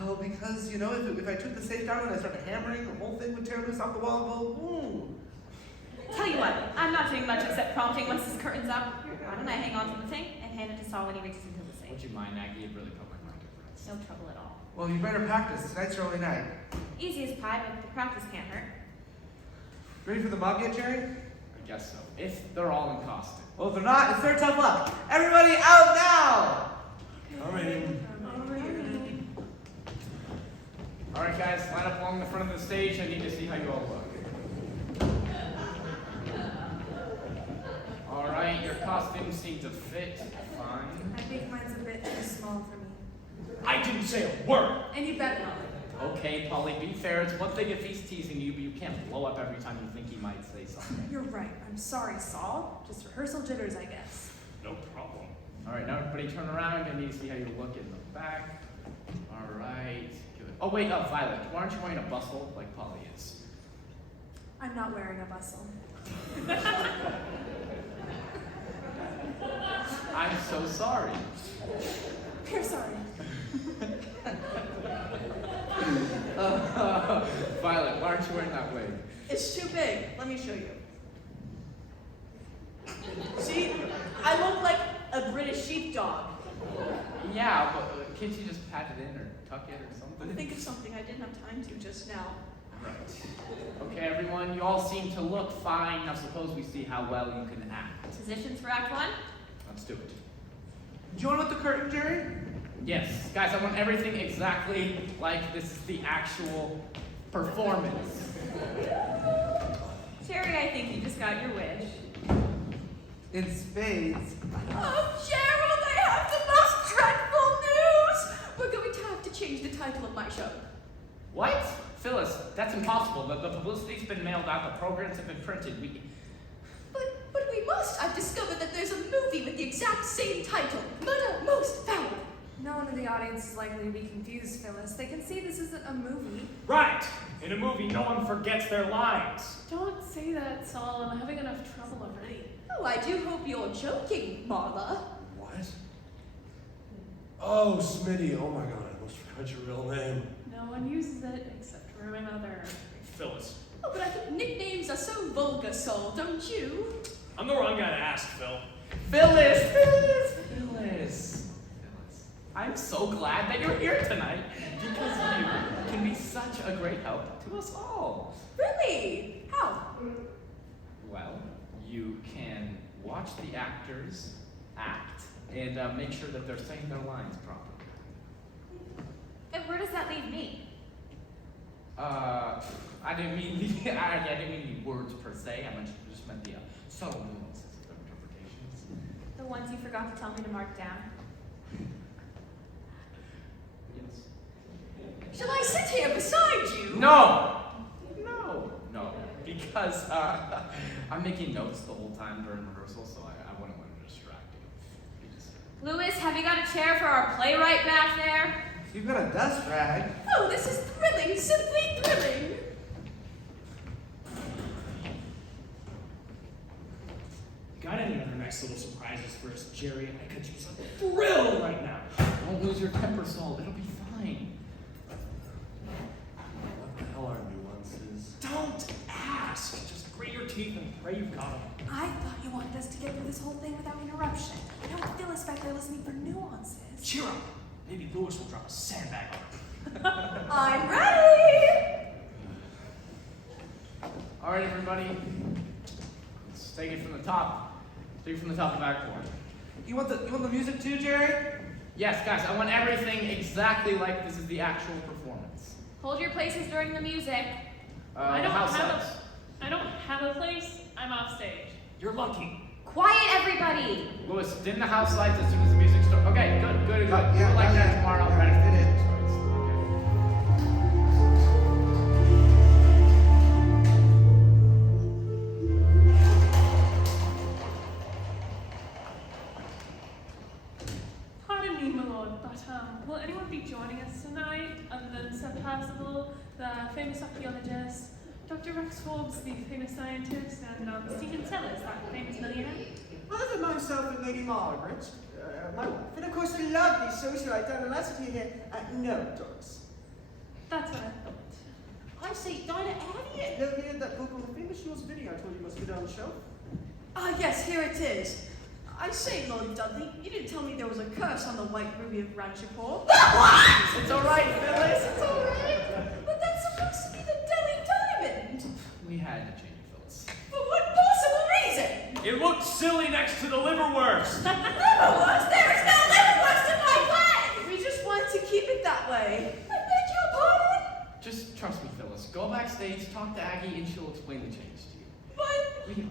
Well, because, if I took the safe down and I started hammering, the whole thing would tear loose off the wall and go, boom. Tell you what, I'm not doing much except prompting once this curtain's up. Why don't I hang on to the thing and hand it to Saul when he reaches into the safe? Would you mind, Aggie? It really put my mind at rest. No trouble at all. Well, you better practice. Tonight's your only night. Easy as pie, but the practice can't hurt. Ready for the mob yet, Jerry? I guess so. If they're all in costume. Well, if they're not, it's their tough luck. Everybody out now! Coming. Alright guys, line up along the front of the stage. I need to see how you all look. Alright, your costumes seem to fit fine. I think mine's a bit too small for me. I didn't say a word. And you bet not. Okay, Polly, be fair. It's one thing if he's teasing you, but you can't blow up every time you think he might say something. You're right. I'm sorry, Saul. Just rehearsal jitters, I guess. No problem. Alright, now everybody turn around. I need to see how you look in the back. Alright, good. Oh wait, Violet, why aren't you wearing a bustle like Polly is? I'm not wearing a bustle. I'm so sorry. You're sorry. Violet, why aren't you wearing that wig? It's too big. Let me show you. See? I look like a British sheepdog. Yeah, but can't you just pat it in or tuck it or something? Think of something I didn't have time to just now. Right. Okay, everyone, you all seem to look fine. Now suppose we see how well you can act. Positions for Act 1? Let's do it. Do you want to lift the curtain, Jerry? Yes, guys, I want everything exactly like this is the actual performance. Terry, I think you just got your wish. in spades. Oh, Gerald, I have the most dreadful news! We're going to have to change the title of my show. What? Phyllis, that's impossible. The publicity's been mailed out, the programs have been printed. But we must. I've discovered that there's a movie with the exact same title. Murder Most Foul. No one in the audience is likely to be confused, Phyllis. They can see this isn't a movie. Right! In a movie, no one forgets their lines. Don't say that, Saul. I'm having enough trouble already. Oh, I do hope you're joking, Marla. What? Oh, Smitty. Oh my god, I almost forgot your real name. No one uses it except for my mother. Phyllis. Oh, but I think nicknames are so vulgar, Saul, don't you? I'm the wrong guy to ask, Phil. Phyllis! I'm so glad that you're here tonight because you can be such a great help to us all. Really? How? Well, you can watch the actors act and make sure that they're saying their lines properly. And where does that leave me? I didn't mean the words per se. I just meant the subtle nuances of their interpretations. The ones you forgot to tell me to mark down? Yes. Shall I sit here beside you? No, because I'm making notes the whole time during rehearsal, so I wouldn't want to distract you. Lewis, have you got a chair for our playwright back there? You've got a dust rag. Oh, this is thrilling, simply thrilling. Got any other nice little surprises for us, Jerry? I could use a thrill right now. Don't lose your temper, Saul. It'll be fine. What the hell are nuances? Don't ask. Just grit your teeth and pray you've got them. I thought you wanted us to get through this whole thing without interruption. I don't feel us back there listening for nuances. Cheer up. Maybe Lewis will drop a sandbag on her. I'm ready. All right, everybody. Let's take it from the top. Take it from the top of Act 1. You want the music too, Jerry? Yes, guys, I want everything exactly like this is the actual performance. Hold your places during the music. I The don't house have lights. I don't have a place. I'm off stage. You're lucky. Quiet, everybody! Lewis, dim the house lights as soon as the music starts. Okay, good. Yeah, We'll like yeah, that yeah. tomorrow. Yeah, Ready for did the it. music starts. Okay. Pardon me, my lord, but will anyone be joining us tonight other than Sir Percival, the famous archaeologist, Dr. Rex Forbes, the famous scientist, and Stephen Sellers, that famous millionaire? Other than myself and Lady Margaret, my wife, and of course the lovely socialite Dinah Lassiter here, no, Doris. That's what I thought. I say, Dinah, have you located that book on the famous Jules video I told you must be on the shelf? Ah, yes, here it is. I say, Lord Dudley, you didn't tell me there was a curse on the white ruby of Ranchipore. It's all right, Phyllis. It's all right. But that's supposed to be the Delhi diamond. We had to change it, Phyllis. For what possible reason? It looked silly next to the liverwurst. Liverwurst? There is no liverwurst in my flag! We just wanted to keep it that way. I beg your pardon? Just trust me, Phyllis. Go backstage, talk to Aggie, and she'll explain the change to you. But,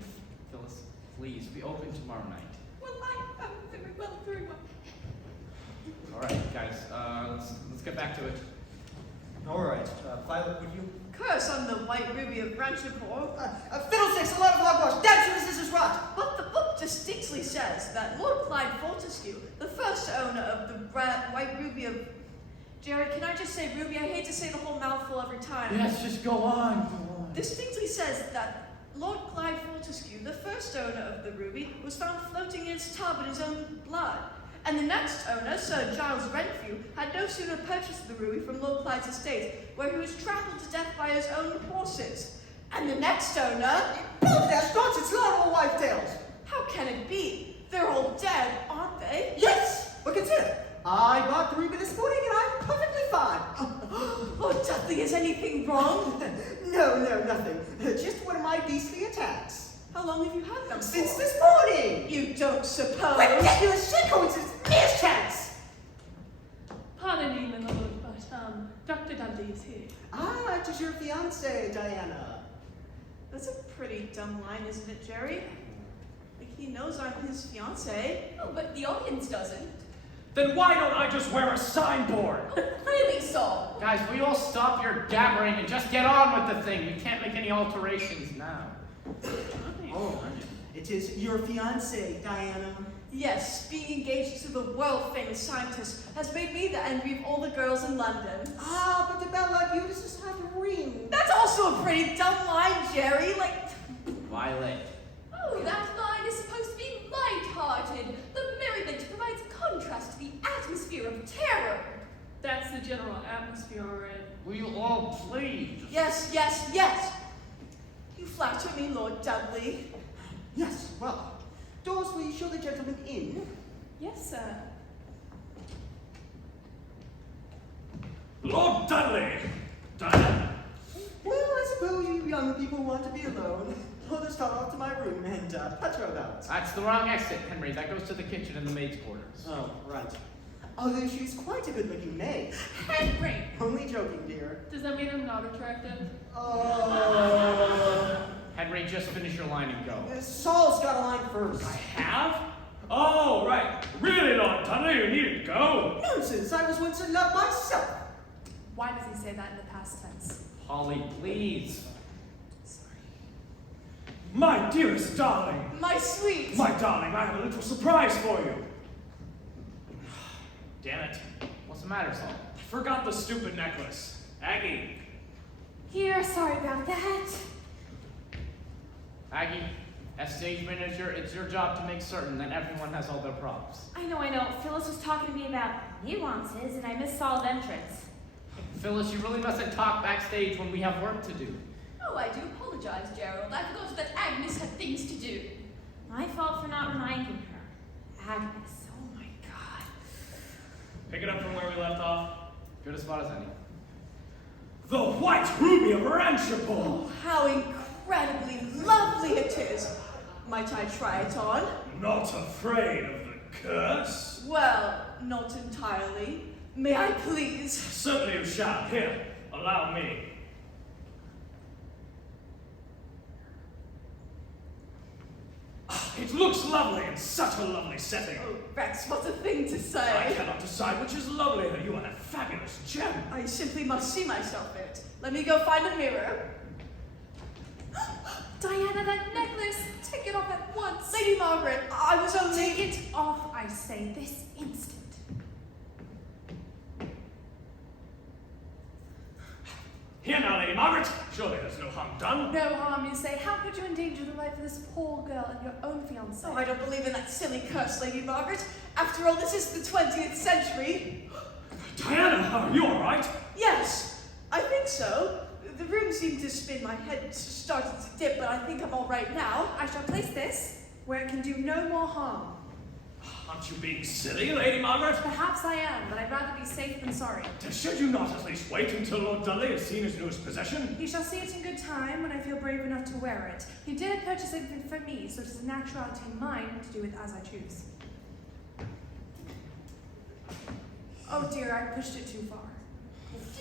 Phyllis, please, we open tomorrow night. well, very well. All right, guys, let's get back to it. All right, Violet, would you? Curse on the white ruby of Ranchipore. Fiddlesticks, a lot of hogwash, damn sure this is rot! But the book distinctly says that Lord Clyde Fortescue, the first owner of the white ruby of... Jerry, can I just say ruby? I hate to say the whole mouthful every time. Yes, just go on. Distinctly says that Lord Clyde Fortescue, the first owner of the ruby, was found floating in his tub in his own blood. And the next owner, Sir Giles Renfrew, had no sooner purchased the ruby from Lord Clyde's estate, where he was trampled to death by his own horses. And the next owner... Both their starts, it's laudable wife tales! How can it be? They're all dead, aren't they? Yes! But consider, I bought the ruby this morning and I'm perfectly fine. Oh, Dudley, is anything wrong? No, nothing. Just one of my beastly attacks. How long have you had them Since for? this morning! You don't suppose... Ridiculous shit coincidence! Mere chance! Pardon me, my lord, but Dr. Dudley is here. Ah, it is your fiancé, Diana. That's a pretty dumb line, isn't it, Jerry? He knows I'm his fiancée. Oh, but the audience doesn't. Then why don't I just wear a signboard? Really, Saul? Guys, will you all stop your gabbering and just get on with the thing? We can't make any alterations now. Oh, it is your fiancé, Diana. Yes, being engaged to the world-famous scientist has made me the envy of all the girls in London. Ah, but the belle like you does have a ring. That's also a pretty dumb line, Jerry. Violet. Oh, that line is supposed to be light-hearted. The merriment provides contrast to the atmosphere of terror. That's the general atmosphere, all right. Will you all please? Yes, yes, yes. You flatter me, Lord Dudley. Yes, well. Doors, will you show the gentleman in? Yes, sir. Lord Dudley! Diana! Well, I suppose you young people want to be alone. I'll just start off to my room and putter about. That's the wrong exit, Henry. That goes to the kitchen and the maid's quarters. Oh, right. Although she's quite a good-looking maid. Henry! Only joking, dear. Does that mean I'm not attractive? Oh. Henry, just finish your line and go. Saul's got a line first. I have? Oh, right. Really, Lord Dudley, you needn't go. Nonsense, I was once in love myself. Why does he say that in the past tense? Holly, please. My dearest darling. My sweet. My darling, I have a little surprise for you. Damn it. What's the matter, Saul? I forgot the stupid necklace. Aggie. Here, sorry about that. Aggie, as stage manager, it's your job to make certain that everyone has all their props. I know. Phyllis was talking to me about nuances, and I missed Saul's entrance. Phyllis, you really mustn't talk backstage when we have work to do. Oh, I do apologize, Gerald. I forgot that Agnes had things to do. My fault for not reminding her. Agnes, oh my god. Pick it up from where we left off. Good a spot as any. The White Ruby of Ranchipole. Oh, how incredibly lovely it is. Might I try it on? Not afraid of the curse? Well, not entirely. May I please? Certainly you shall. Here, allow me. It looks lovely in such a lovely setting. Oh, Rex, what a thing to I say. cannot decide which is lovelier, you and that fabulous gem. I simply must see myself in it. Let me go find a mirror. Diana, that necklace! Take it off at once! Lady Margaret, I was only... Take it off, I say, this instant. Here now, Lady Margaret. Surely there's no harm done. No harm, you say. How could you endanger the life of this poor girl and your own fiancé? Oh, I don't believe in that silly curse, Lady Margaret. After all, this is the 20th century. Diana, are you all right? Yes, I think so. The room seemed to spin, my head started to dip, but I think I'm all right now. I shall place this where it can do no more harm. Aren't you being silly, Lady Margaret? Perhaps I am, but I'd rather be safe than sorry. Should you not at least wait until Lord Dudley has seen his newest possession? He shall see it in good time when I feel brave enough to wear it. He did purchase it for me, so it is a naturality of mine to do it as I choose. Oh dear, I pushed it too far.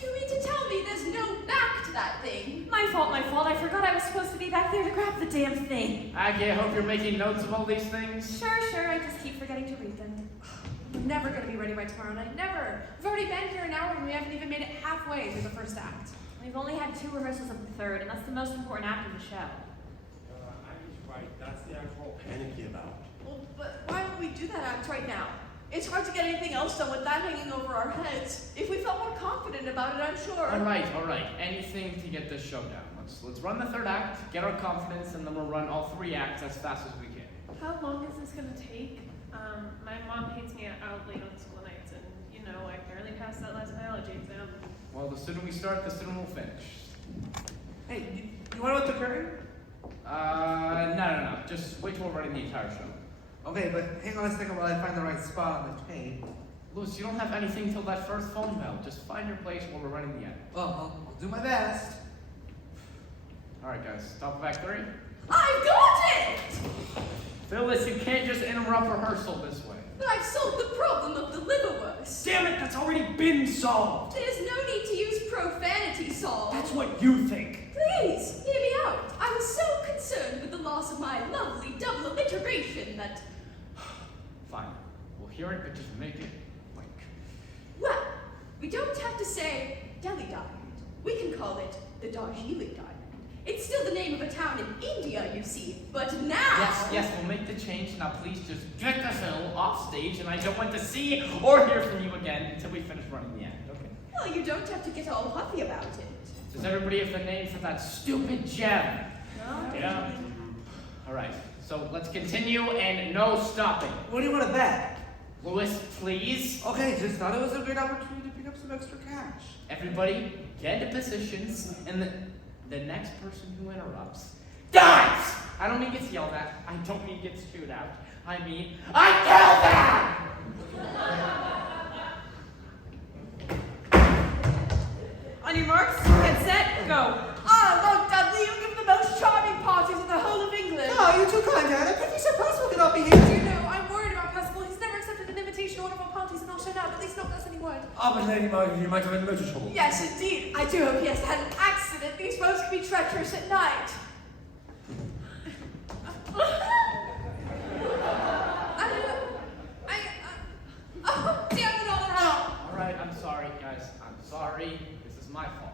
Do you mean to tell me there's no back to that thing? My fault. I forgot I was supposed to be back there to grab the damn thing. Aggie, I hope you're making notes of all these things. Sure, I just keep forgetting to read them. I'm never going to be ready by tomorrow night. Never. We've already been here an hour and we haven't even made it halfway through the first act. We've only had 2 rehearsals of the third, and that's the most important act of the show. Aggie's right. That's the act we're all panicky about. Well, but why don't we do that act right now? It's hard to get anything else done with that hanging over our heads. If we felt more confident about it, I'm sure. All right. Anything to get this show down. Let's run the third act, get our confidence, and then we'll run all 3 acts as fast as we can. How long is this going to take? My mom hates me out late on school nights, and, you know, I barely passed that last biology exam. Well, the sooner we start, the sooner we'll finish. Hey, you want to let the curtain? No. Just wait till we're running the entire show. Okay, but hang on a second while I find the right spot on the tape. Louis, you don't have anything till that first phone bell. Just find your place while we're running the act. Well, I'll do my best. All right, guys. Top of act 3. I've got it! Phyllis, you can't just interrupt rehearsal this way. But I've solved the problem of the liverwurst. Damn it, that's already been solved. There's no need to use profanity, Saul. That's what you think. Please, hear me out. I was so concerned concerned with the loss of my lovely double alliteration that, Fine. We'll hear it, but just make it like. well, we don't have to say Delhi Diamond. We can call it the Darjeeling Diamond. It's still the name of a town in India, you see, but now... Yes, we'll make the change. Now please just get the hell off stage, and I don't want to see or hear from you again until we finish running the act, okay? Well, you don't have to get all huffy about it. Does everybody have the name for that stupid gem? No? Yeah. Alright, so let's continue and no stopping. What do you want to bet? Louis, please. Okay, just thought it was a great opportunity to pick up some extra cash. Everybody, get into positions, and the next person who interrupts dies! I don't mean gets yelled at. I don't mean gets chewed out. I mean, I kill them! On your marks, get set, go. Ah, Lord Dudley, you give the most charming parties in the whole of England. Oh, you're too kind, Anna. Pity Sir Percival cannot be Do here. you know, I'm worried about Percival. He's never accepted an invitation to one of our parties and not shown up, at least not us any word. Ah, but Lady Margaret, you might have had motor trouble. Yes, indeed. I do hope he has had an accident. These roads can be treacherous at night. Oh, damn it all out. Alright, I'm sorry, guys. I'm sorry. This is my fault.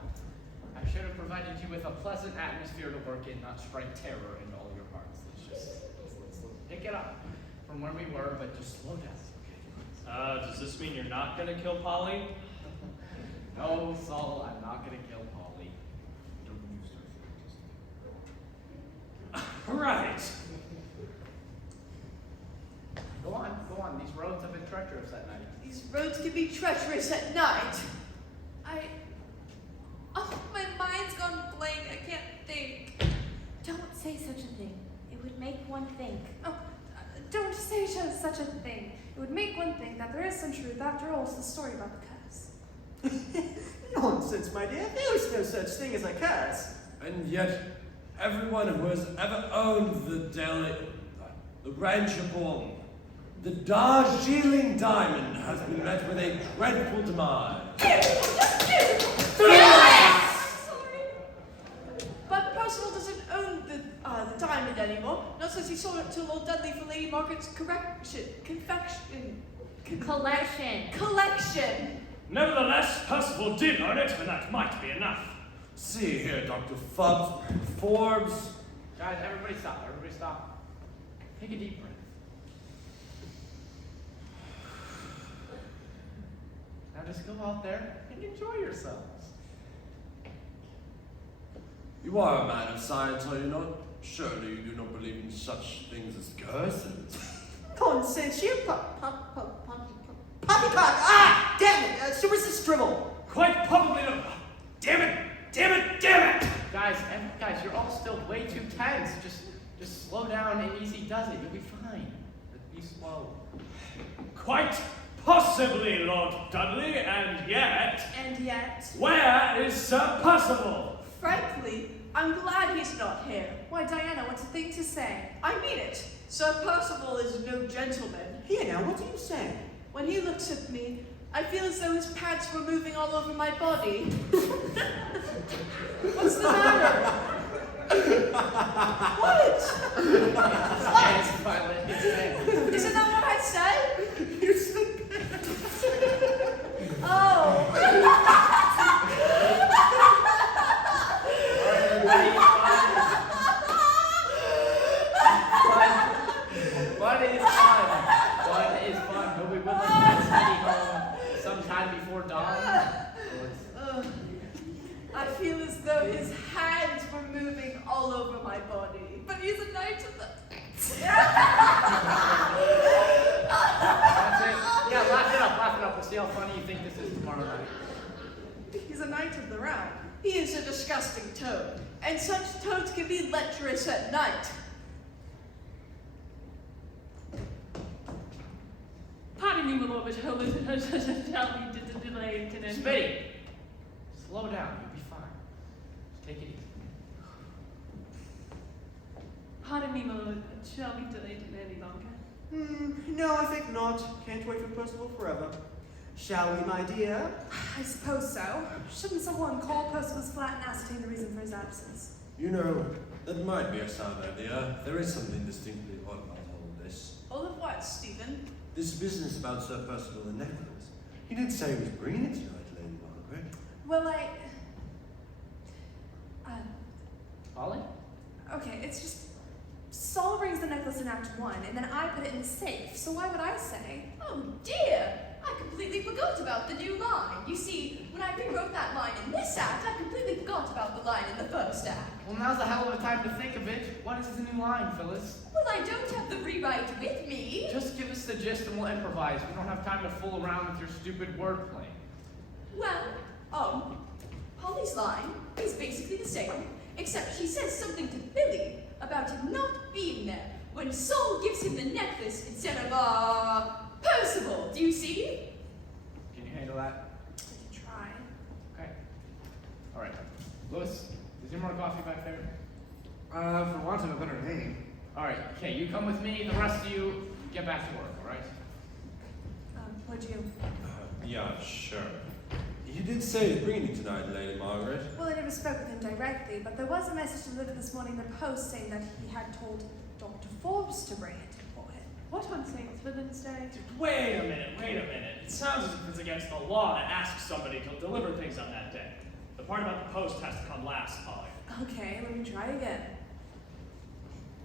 I should have provided you with a pleasant atmosphere to work in, not strike terror into all your hearts. Let's pick it up from where we were, but just slow down, okay? Does this mean you're not gonna kill Polly? No, Saul, I'm not gonna kill Polly. Don't use her. Right. Go on. These roads have been treacherous at night. These roads can be treacherous at night. Oh, my mind's gone blank. I can't think. Don't say such a thing. It would make one think. Oh, don't say such a thing. It would make one think that there is some truth after all to the story about the curse. Nonsense, my dear. There is no such thing as a curse. And yet, everyone who has ever owned the Ranchapong, the Darjeeling Diamond, has been met with a dreadful demise. But Percival doesn't own the diamond anymore. Not since he sold it to Lord Dudley for Lady Margaret's collection. Nevertheless, Percival did own it, and that might be enough. See here, Dr. Forbes. Guys, everybody stop. Take a deep breath. Now just go out there and enjoy yourselves. You are a man of science, are you not? Surely you do not believe in such things as curses. Nonsense, you poppycock! Ah! Damn it! Sir Mrs. Stribble! Quite probably not. Damn it! Guys, you're all still way too tense. Just slow down and easy does it. You'll be fine. But be slow. Quite possibly, Lord Dudley, and yet... Where is Sir Percival? Frankly, I'm glad he's not here. Why, Diana, what's the thing to say? I mean it. Sir Percival is no gentleman. Here now, what do you say? When he looks at me, I feel as though his pants were moving all over my body. What's the matter? What? Hands, Violet, his hands. Isn't that what I said? You said Oh. Fun is fun. But we would like to heading home sometime before dawn. I feel as though his hands were moving all over my body. But he's a knight of the... That's it. Yeah, laugh it up. We'll see how funny you think this is tomorrow night. He's a knight of the round. He is a disgusting toad, and such toads can be lecherous at night. Pardon me, my lord, but shall we delay today? Spitty, slow down. You'll be fine. Just take it easy. Pardon me, my lord, but shall we delay today any longer? No, I think not. Can't wait for Percival forever. Shall we, my dear? I suppose so. Shouldn't someone call Percival's flat and ascertain the reason for his absence? You know, that might be a sound idea. There is something distinctly odd about all this. All of what, Stephen? This business about Sir Percival and Nicholas. He did say he was bringing it tonight, Lady Margaret. Well, Holly? okay, it's just Saul brings the necklace in Act 1, and then I put it in the safe, so why would I say? Oh dear! I completely forgot about the new line. You see, when I rewrote that line in this act, I completely forgot about the line in the first act. Well, now's a hell of a time to think of it. What is the new line, Phyllis? Well, I don't have the rewrite with me. Just give us the gist and we'll improvise. We don't have time to fool around with your stupid wordplay. Well, Polly's line is basically the same, except she says something to Billy about him not being there when Saul gives him the necklace instead of, Percival. Do you see? Can you handle that? I can try. Okay. All right. Lewis, is there more coffee back there? For want of a better name. All right. Okay, you come with me. The rest of you get back to work. All right. Would you? Yeah, sure. He did say he's bringing it tonight, Lady Margaret. Well, I never spoke with him directly, but there was a message delivered this morning in the post saying that he had told Dr. Forbes to bring it for him. What on St. Swithin's Day? Wait a minute. It sounds as if it's against the law to ask somebody to deliver things on that day. The part about the post has to come last, Polly. Okay, let me try again.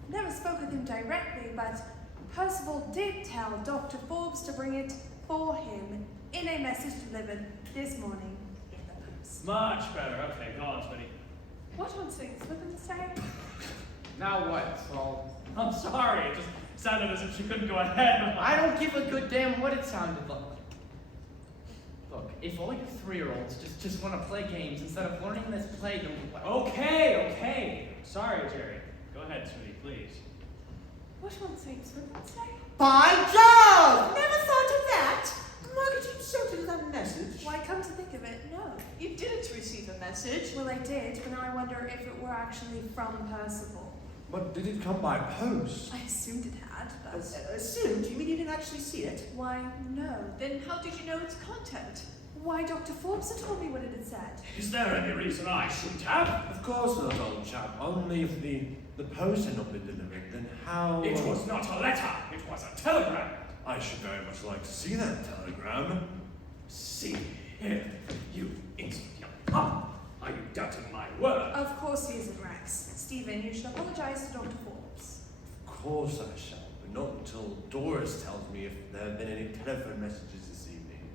Never spoke with him directly, but Percival did tell Dr. Forbes to bring it for him in a message delivered this morning in the post. Much better. Okay, go on, Smitty. What on St. Swithin's Day? Now what, Saul? I'm sorry, it just sounded as if she couldn't go ahead. I don't give a good damn what it sounded like. Look, if all you 3-year-olds just want to play games instead of learning this play, then what? Okay. Sorry, Jerry. Go ahead, Smitty, please. What on St. Swithin's Day? By Jove! Never thought of that. Margaret, you so did that message. Why, come to think of it, no. You didn't receive a message. Well, I did, but now I wonder if it were actually from Percival. But did it come by post? I assumed it had, but... Assumed? You mean you didn't actually see it? Why, no. Then how did you know its content? Why, Dr. Forbes had told me what it had said. Is there any reason I shouldn't have? Of course not, old chap. Only if the post had not been delivered, then how... It was not a letter. It was a telegram. I should very much like to see that telegram. See here, you instant young pup. Are you doubting my word? Of course he isn't, Rex. Stephen, you should apologize to Dr. Forbes. Of course I shall, but not until Doris tells me if there have been any telephone messages this evening.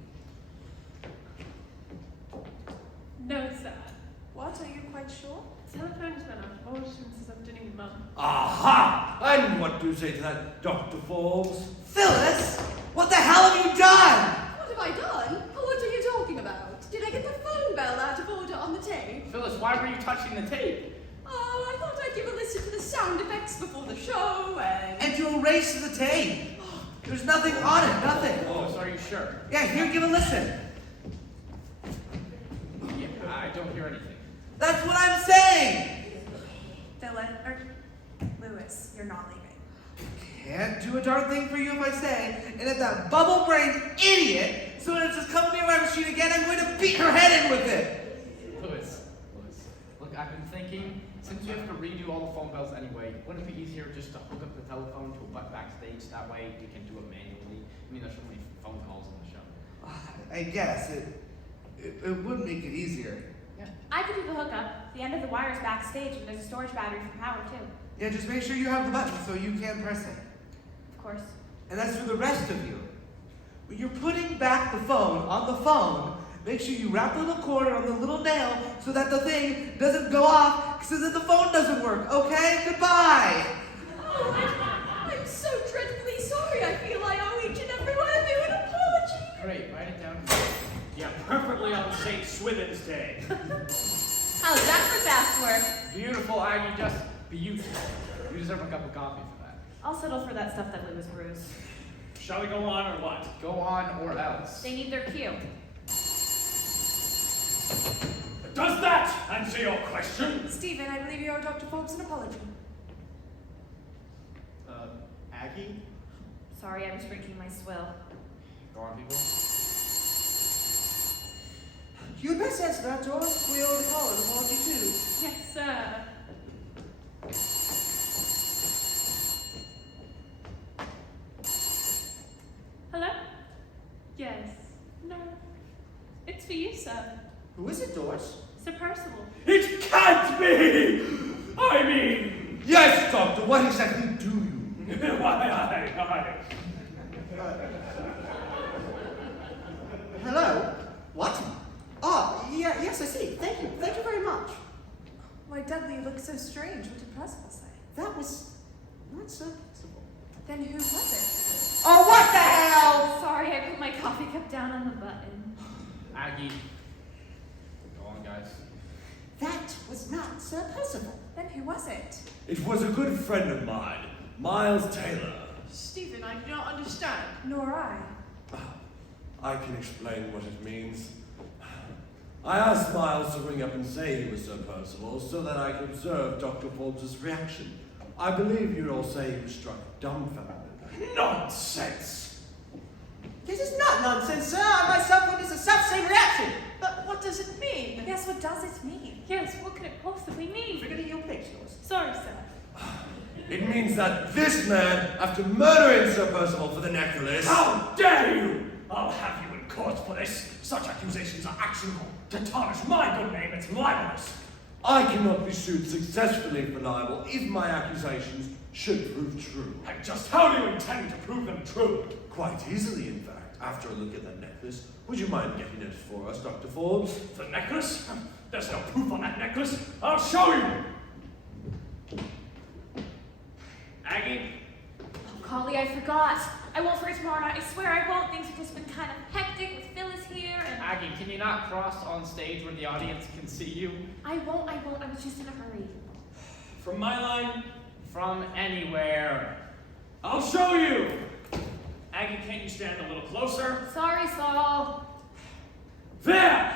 No, sir. What, are you quite sure? Telephone's been out of order since this afternoon, Mum. Aha! And what do you say to that, Dr. Forbes? Phyllis, what the hell have you done? What have I done? What are you talking about? Did I get the phone bell out of order on the tape? Phyllis, why were you touching the tape? Oh, I thought I'd give a listen to the sound effects before the show And you erased the tape. There's nothing on it, nothing. Oh, so are you sure? Yeah, here, give a listen. Yeah, I don't hear anything. That's what I'm saying. Lewis, you're not leaving. Can't do a darn thing for you if I say. And if that bubble-brained idiot so when it's just come near my machine again, I'm going to beat her head in with it. Lewis, look, I've been thinking, since you have to redo all the phone bells anyway, wouldn't it be easier just to hook up the telephone to a button backstage? That way we can do it manually. I mean, there's so many phone calls on the show. I guess it would make it easier. I could do the hookup. The end of the wire's backstage, and there's a storage battery for power, too. Yeah, just make sure you have the button so you can press it. Of course. And that's for the rest of you. When you're putting back the phone on the phone, make sure you wrap the little cord on the little nail so that the thing doesn't go off, so that the phone doesn't work, okay? Goodbye! Oh, I'm so dreadfully sorry. I feel I owe each and every one of you an apology. Great, write it down. Yeah, perfectly on St. Swithin's Day. How's that for fast work? Beautiful, Aggie, just beautiful. You deserve a cup of coffee for that. I'll settle for that stuff that Lewis brews. Shall we go on or what? Go on or else. They need their cue. Does that answer your question? Stephen, I believe you owe Dr. Forbes an apology. Aggie? Sorry, I was drinking my swill. Go on, people. You'd best answer that, Doris. We ought to call it apology too. Yes, sir. is it, Doris? Sir Percival. It can't be! I mean... Yes, Doctor, what exactly do you mean? Why, Hello? What? Ah, yeah, yes, I see. Thank you. Thank you very much. Why, Dudley, you look so strange. What did Percival say? That was not so possible. Then who was it? Oh, what the hell? Sorry, I put my coffee cup down on the button. Aggie. Go on, guys. That was not Sir Percival. Then who was it? It was a good friend of mine, Miles Taylor. Stephen, I do not understand. Nor I. I can explain what it means. I asked Miles to ring up and say he was Sir Percival so that I could observe Dr. Forbes' reaction. I believe you'd all say he was struck dumbfounded. nonsense! This is not nonsense, sir. I myself witnessed the self same reaction. But what does it mean? Yes, what does it mean? Yes, what could it possibly mean? Figure your page, Doris. Sorry, sir. It means that this man, after murdering Sir Percival for the necklace... How dare you! I'll have you in court for this. Such accusations are actionable. To tarnish my good name, it's libelous. I cannot be sued successfully for libel if my accusations should prove true. And just how do you intend to prove them true? Quite easily, in fact. After a look at that necklace, would you mind getting it for us, Dr. Forbes? The necklace? There's no proof on that necklace. I'll show you. Aggie? Oh, Collie, I forgot. I won't forget tomorrow night. I swear I won't. Things have just been kind of hectic with Phyllis here and... Aggie, can you not cross on stage where the audience can see you? I won't. I was just in a hurry. From my line, From anywhere. I'll show you. Aggie, can't you stand a little closer? Sorry, Saul. There!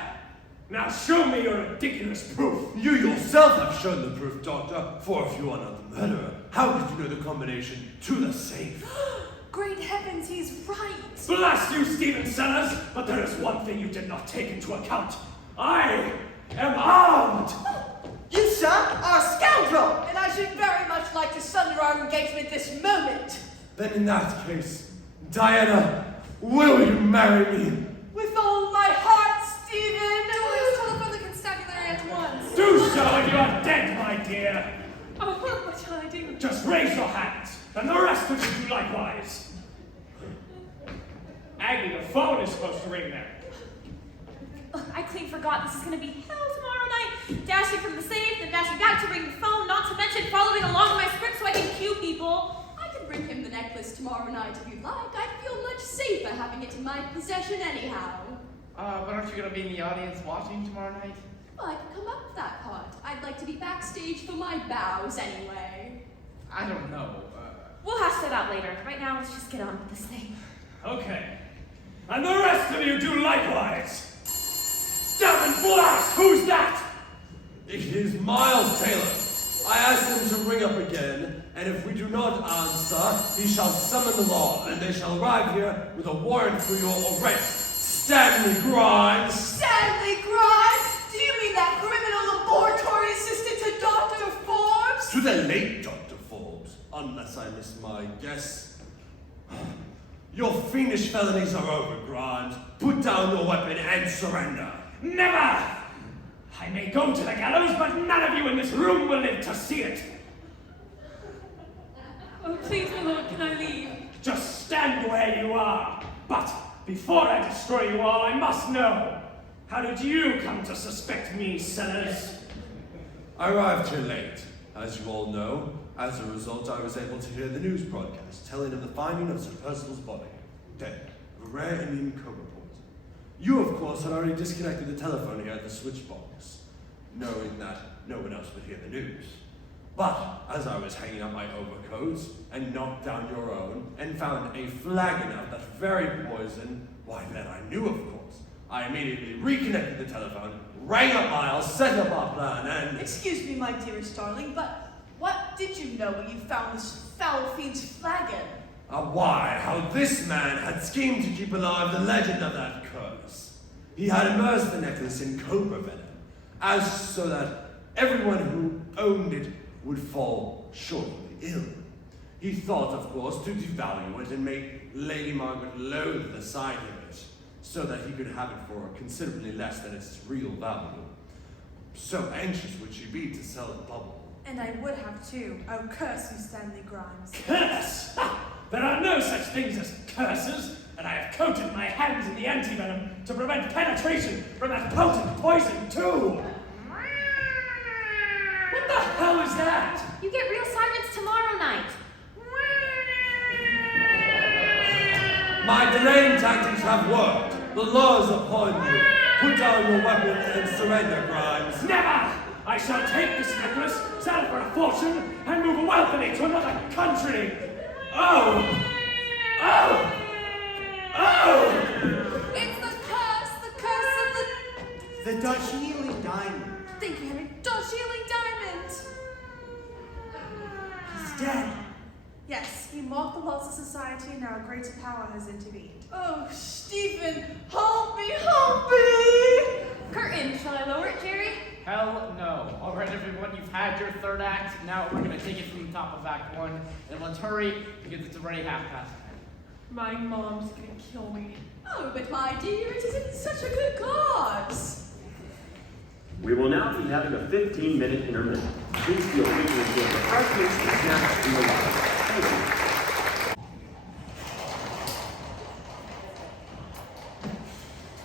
Now show me your ridiculous proof. You yourself have shown the proof, Doctor, for if you are not the murderer, how did you know the combination to the safe? Great heavens, he's right. Blast you, Stephen Sellers! But there is one thing you did not take into account. I am armed! You, sir, are a scoundrel! And I should very much like to sunder our engagement this moment. Then in that case, Diana, will you marry me? With all my heart, Stephen! Please telephone the constabulary at once. Do so and you are dead, my dear. Oh, what shall I do? Just raise your hands, and the rest of you do likewise. Aggie, the phone is supposed to ring there. Ugh, I clean forgot. This is gonna be hell tomorrow night. Dashing from the safe, then dashing back to ring the phone, not to mention following along with my script so I can cue people. I could bring him the necklace tomorrow night if you'd like. I'd feel much safer having it in my possession anyhow. But aren't you gonna be in the audience watching tomorrow night? Well, I could come up with that part. I'd like to be backstage for my bows anyway. I don't know. We'll hash that out later. Right now, let's just get on with this thing. Okay. And the rest of you do likewise. Damn and blast! Who's that? It is Miles Taylor. I asked him to ring up again, and if we do not answer, he shall summon the law, and they shall arrive here with a warrant for your arrest. Stanley Grimes! Stanley Grimes? Do you mean that criminal laboratory assistant to Dr. Forbes? To the late Dr. Forbes, unless I miss my guess. Your fiendish felonies are over, Grimes. Put down your weapon and surrender. Never! I may go to the gallows, but none of you in this room will live to see it. Oh, please, my lord, can I leave? Just stand where you are. But before I destroy you all, I must know. How did you come to suspect me, Sellers? I arrived here late, as you all know. As a result, I was able to hear the news broadcast telling of the finding of Sir Percival's body, dead, of a rare Indian cobra poison. You, of course, had already disconnected the telephone here at the switchbox, knowing that no one else would hear the news. But as I was hanging up my overcoats and knocked down your own and found a flagon of that very poison, why then I knew, of course. I immediately reconnected the telephone, rang up Miles, set up our plan, and... Excuse me, my dearest darling, but what did you know when you found this foul fiend's flagon? Why, how this man had schemed to keep alive the legend of that curse. He had immersed the necklace in cobra venom, as so that everyone who owned it would fall shortly ill. He thought, of course, to devalue it and make Lady Margaret loathe the sight of it. so that he could have it for considerably less than its real value. So anxious would she be to sell the bubble. And I would have too. Oh, curse you, Stanley Grimes. Curse! Ha! There are no such things as curses, and I have coated my hands in the antivenom to prevent penetration from that potent poison too! What the hell is that? You get real sirens tomorrow night. My delaying tactics have worked. The law is upon you. Put down your weapon and surrender, Grimes. Never! I shall take this necklace, sell it for a fortune, and move wealthily to another country! Oh! Oh! Oh! It's the curse of The Darjeeling Diamond. Thank you, Henry. Darjeeling Diamond! He's dead. Yes, he mocked the laws of society and now a greater power has intervened. Oh, Stephen, help me, help me! Curtain, shall I lower it, Jerry? Hell no. All right, everyone, you've had your third act. Now we're going to take it from the top of Act 1. And let's hurry, because it's already 10:30. My mom's gonna kill me. Oh, but my dear, it is in such a good cause. We will now be having a 15-minute intermission. Please feel free to enjoy refreshments and snacks in the lobby. Thank you.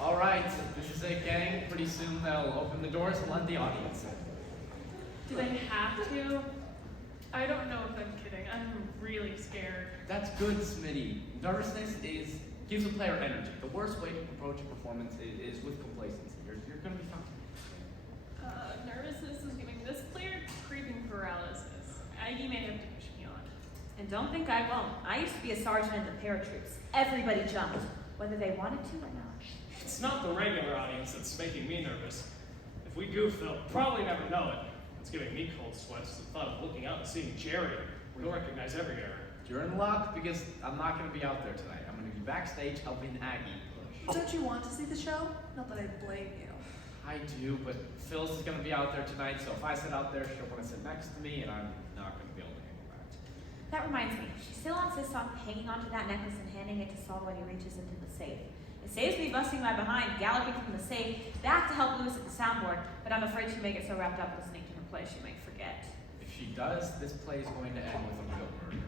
All right, this is it, gang. Pretty soon they'll open the doors and let the audience in. Do they have to? I don't know if I'm kidding. I'm really scared. That's good, Smitty. Nervousness gives a player energy. The worst way to approach a performance is with complacency. You're going to be fine. Nervousness is giving this player creeping paralysis. You may have to push me on. And don't think I won't. I used to be a sergeant in the paratroops. Everybody jumped, whether they wanted to or not. It's not the regular audience that's making me nervous. If we goof, they'll probably never know it. It's giving me cold sweats. The thought of looking out and seeing Jerry. We'll recognize every error. You're in luck because I'm not going to be out there tonight. I'm going to be backstage helping Aggie push. Don't you want to see the show? Not that I blame you. I do, but Phyllis is going to be out there tonight, so if I sit out there, she'll want to sit next to me, and I'm not going to be able to handle that. That reminds me, she still insists on hanging onto that necklace and handing it to Saul when he reaches into the safe. It saves me busting my behind, galloping from the safe, back to help Lewis at the soundboard, but I'm afraid she'll make it so wrapped up listening to her play she might forget. If she does, this play is going to end with a real murder.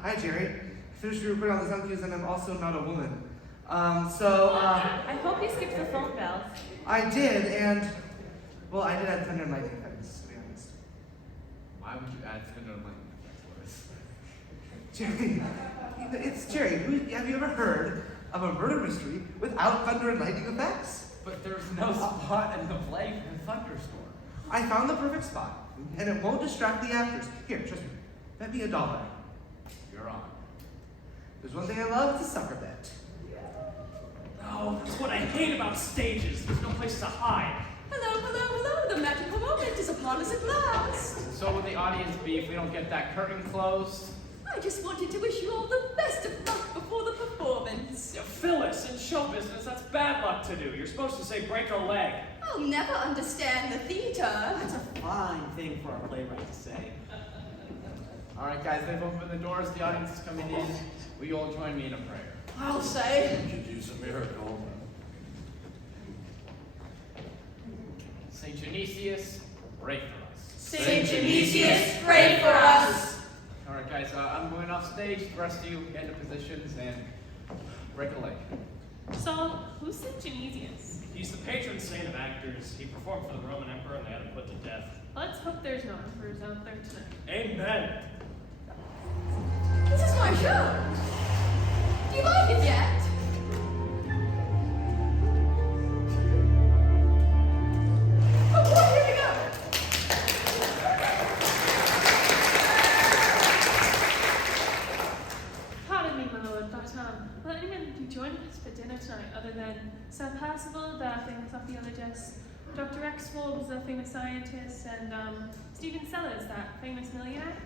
Hi, Jerry. I finished your report on the sound cues, and I'm also not a woman. I hope you skipped the phone bells. I did, and, well, I did add thunder and lightning effects, to be honest. Why would you add thunder and lightning effects, Lewis? Jerry, it's Jerry. Have you ever heard of a murder mystery without thunder and lightning effects? But there's no spot in the play for the thunderstorm. I found the perfect spot, and it won't distract the actors. Here, trust me. Bet me $1. You're on. There's one thing I love, it's a sucker bet. Oh, that's what I hate about stages. There's no place to hide. Hello, hello, hello. The magical moment is upon us at last. So will the audience be if we don't get that curtain closed? I just wanted to wish you all the best of luck before the performance. Yeah, Phyllis, in show business, that's bad luck to do. You're supposed to say break a leg. I'll never understand the theater. That's a fine thing for a playwright to say. All right, guys, they've opened the doors. The audience is coming in. Will you all join me in a prayer? I'll say. We could use a miracle. St. Genesius, pray for us. Saint Genesius, pray for us. All right, guys, I'm going off stage. The rest of you get into positions and break a leg. So, who's St. Genesius? He's the patron saint of actors. He performed for the Roman emperor and they had him put to death. Let's hope there's no emperors out there tonight. Amen. This is my show. Do you like it yet? Oh boy, here we go. Pardon me, my lord, but will anyone be joining us for dinner tonight other than Sir Percival, the famous archaeologist, Dr. Rex Forbes, the famous scientist, and Stephen Sellers, that famous millionaire?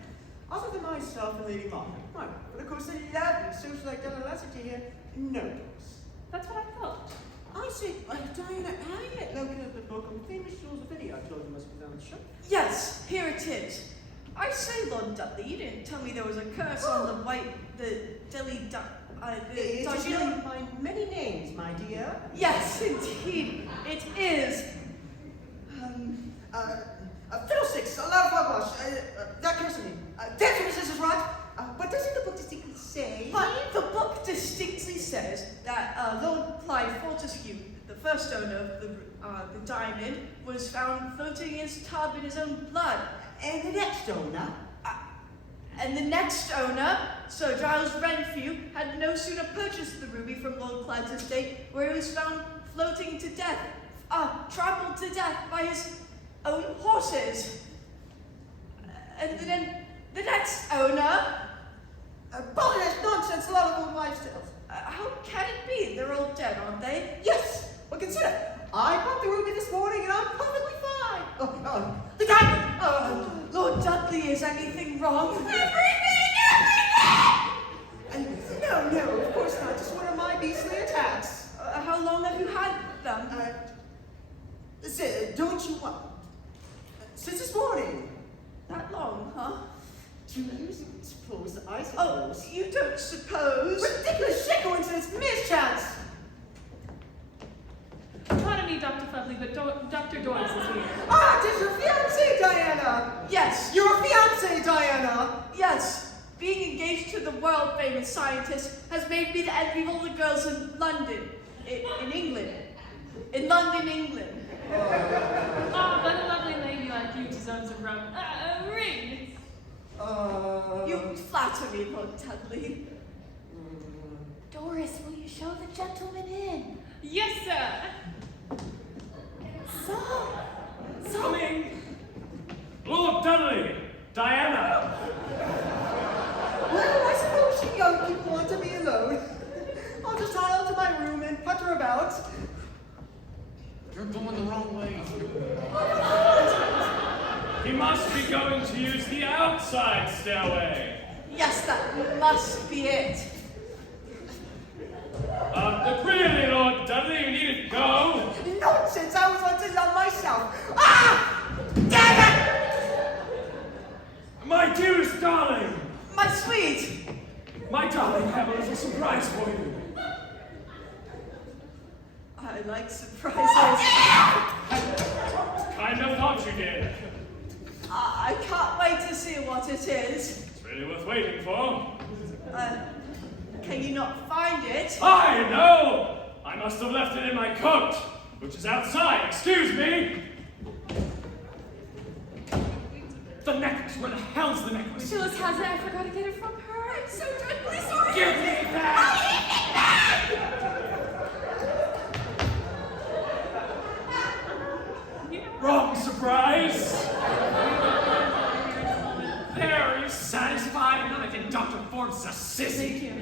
Other than myself and Lady Margaret, my wife, and of course the lovely socialite Diana Lassiter here, no doors. That's what I thought. I say, Diana, have you yet located the book on famous jewels of India I told you must be down the shop? Yes, here it is. I say, Lord Dudley, you didn't tell me there was a curse on the Delhi It is really by many names, my dear. Yes, indeed, it is. Fiddlesticks, a lot of hogwash. That comes to me. That's what Mrs. Rod. But doesn't the book distinctly say? But the book distinctly says that Lord Clive Fortescue, the first owner of the diamond, was found floating in his tub in his own blood. And the next owner? And the next owner, Sir Giles Renfrew, had no sooner purchased the ruby from Lord Clive's estate, where it was found floating to death, trampled to death by his own horses. And then the next owner... Bollocks, nonsense, a lot of old wives' tales. How can it be? They're all dead, aren't they? Yes! Well, consider, I bought the ruby this morning and I'm perfectly fine. The diamond! Lord Dudley, is anything wrong? No, of course not. Just one of my beastly attacks. How long have you had them? Don't you want... Since this morning. That long, huh? Do you suppose, I suppose... Oh, you don't suppose? Ridiculous shit coincidence, mischance! Pardon me, Dr. Fudley, but Dr. Doris is here. Ah, it is your fiancée, Diana! Yes. Your fiancée, Diana! Yes. Being engaged to the world-famous scientist has made me the envy of all the girls in London. In England. In London, England. Ah, but a lovely lady like you deserves a ring. You flatter me, Lord Dudley. Doris, will you show the gentleman in? Yes, sir. So, Coming! Lord Dudley! Diana! Well, I suppose you young people want to be alone. I'll just hie out to my room and putter about. You're going the wrong way. He must be going to use the outside stairway. Yes, that must be it. Really, Lord Dudley, you needn't go. Nonsense! I was once in love myself. Ah! Damn My dearest darling! My sweet! My darling, I have a little surprise for you. I like surprises. Kind of thought you did. I can't wait to see what it is. It's really worth waiting for. Can you not find it? I know! I must have left it in my coat, which is outside. Excuse me! The necklace! Where the hell's the necklace? Phyllis has it. I forgot to get it from her. I'm so dreadfully sorry. Give me that! Wrong surprise! There, are you satisfied? Not again, Dr. Forbes is a sissy. Thank you.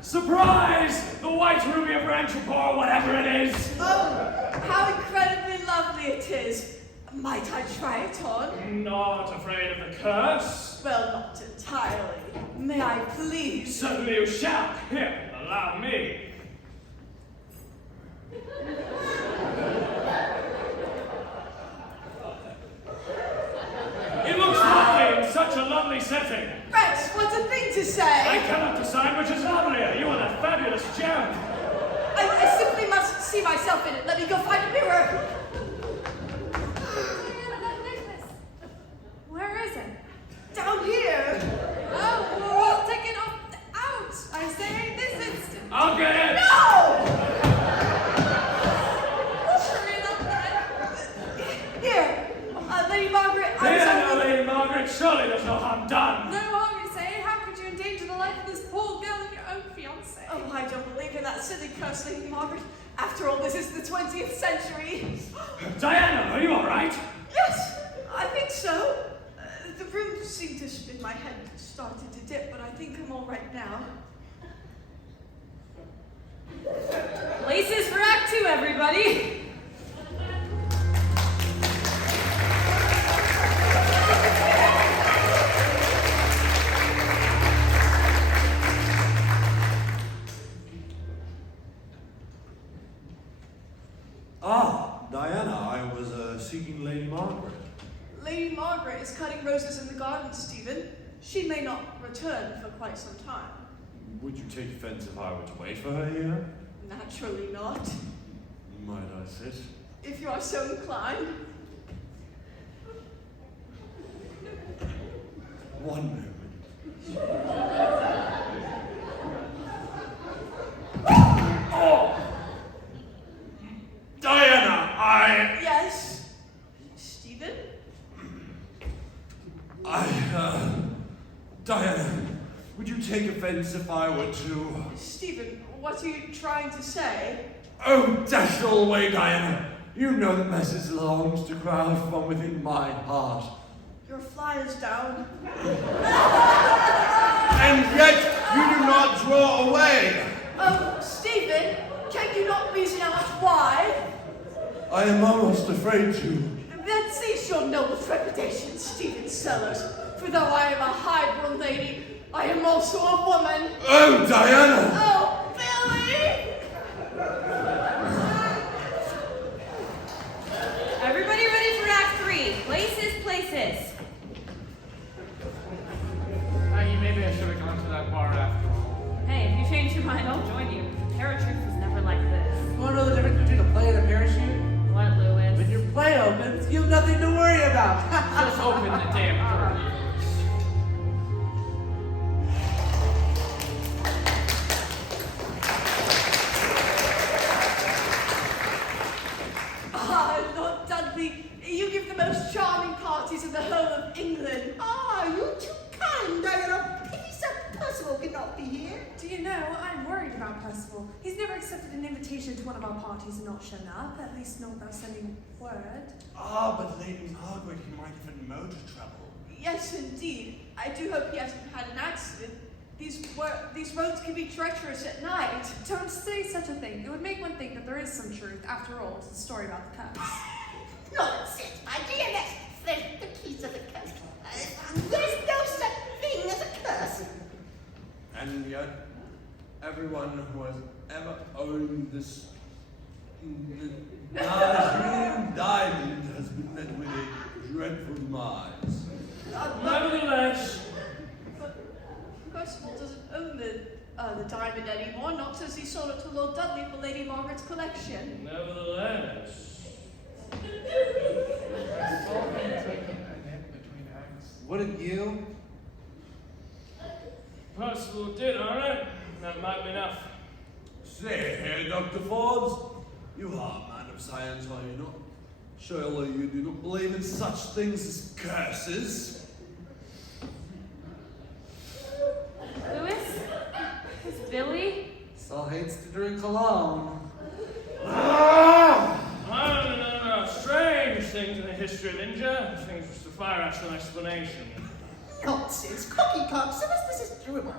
Surprise! The white ruby of Ranchapore, whatever it is! Oh, how incredibly lovely it is. Might I try it on? Not afraid of the curse? Well, not entirely. May I please? Certainly you shall. Here, allow me. It looks lovely in such a lovely setting. Rex, what a thing to I say! cannot decide which is lovelier, you and that fabulous gem. I simply must see myself in it. Let me go find a mirror. Where is it? Down here. Oh, we'll take it out. I say this instant. I'll get it. No! Hurry it up then. Here, Lady Margaret. Here now, Lady Margaret, surely there's no harm done. No harm, you say? How could you endanger the life of this poor girl and your own fiancé? Oh, I don't believe in that silly curse, Lady Margaret. After all, this is the 20th century. Diana, are you all right? Yes, I think so. The room seemed to spin. My head started to dip, but I think I'm all right now. places for Act 2, everybody. Ah, Diana, I was seeking Lady Margaret. Lady Margaret is cutting roses in the garden, Stephen. She may not return for quite some time. Would you take offense if I were to wait for her here? Naturally not. Might I sit? If you are so inclined. One moment. Oh! Diana, Yes? Stephen? Diana, would you take offense if I were to... Stephen, what are you trying to say? Oh, dash it all away, Diana. You know the message belongs to crowd from within my heart. Your flyer's down. And yet, you do not draw away. Oh, Stephen, can you not reason out why? I am almost afraid to. Then cease your noble trepidation, Stephen Sellers. For though I am a highborn lady, I am also a woman. Oh, Diana! Oh, Billy! Everybody ready for Act 3. Places, places. Maggie, maybe I should have gone to that bar after all. Hey, if you change your mind, I'll join you. The Paratruth was never like this. You wanna know the difference between a play and a parachute? What, Lewis? When your play opens, you have nothing to worry about. Just open the damn door. Ah, Lord Dudley, you give the most charming parties in the whole of England. Ah, you're too kind, Diana. Pity Sir Percival cannot be here. Do you know, I'm worried about Percival. He's never accepted an invitation to one of our parties and not shown up, at least not without sending word. Ah, but Lady Margaret, he might have been motor trouble. Yes, indeed. I do hope he hasn't had an accident. These roads can be treacherous at night. Don't say such a thing. It would make one think that there is some truth, after all, to the story about the curse. Nonsense, my dear. There's the keys of the curse. There's no such thing as a curse. And yet, everyone who has ever owned this Nazarene diamond has been met with a dreadful demise. Nevertheless, But Percival doesn't own the diamond anymore, not since he sold it to Lord Dudley for Lady Margaret's collection. nevertheless. It's all been taken a nip between acts. Wouldn't you? Percival did own it. That might be enough. Say here, Dr. Forbes, you are a man of science, are you not? Surely you do not believe in such things as curses? Lewis? Is Billy? Saul hates to drink alone. Ah! No. Strange things in the history of India. Things which defy rational explanation. Nonsense, cookie cups. So this is true.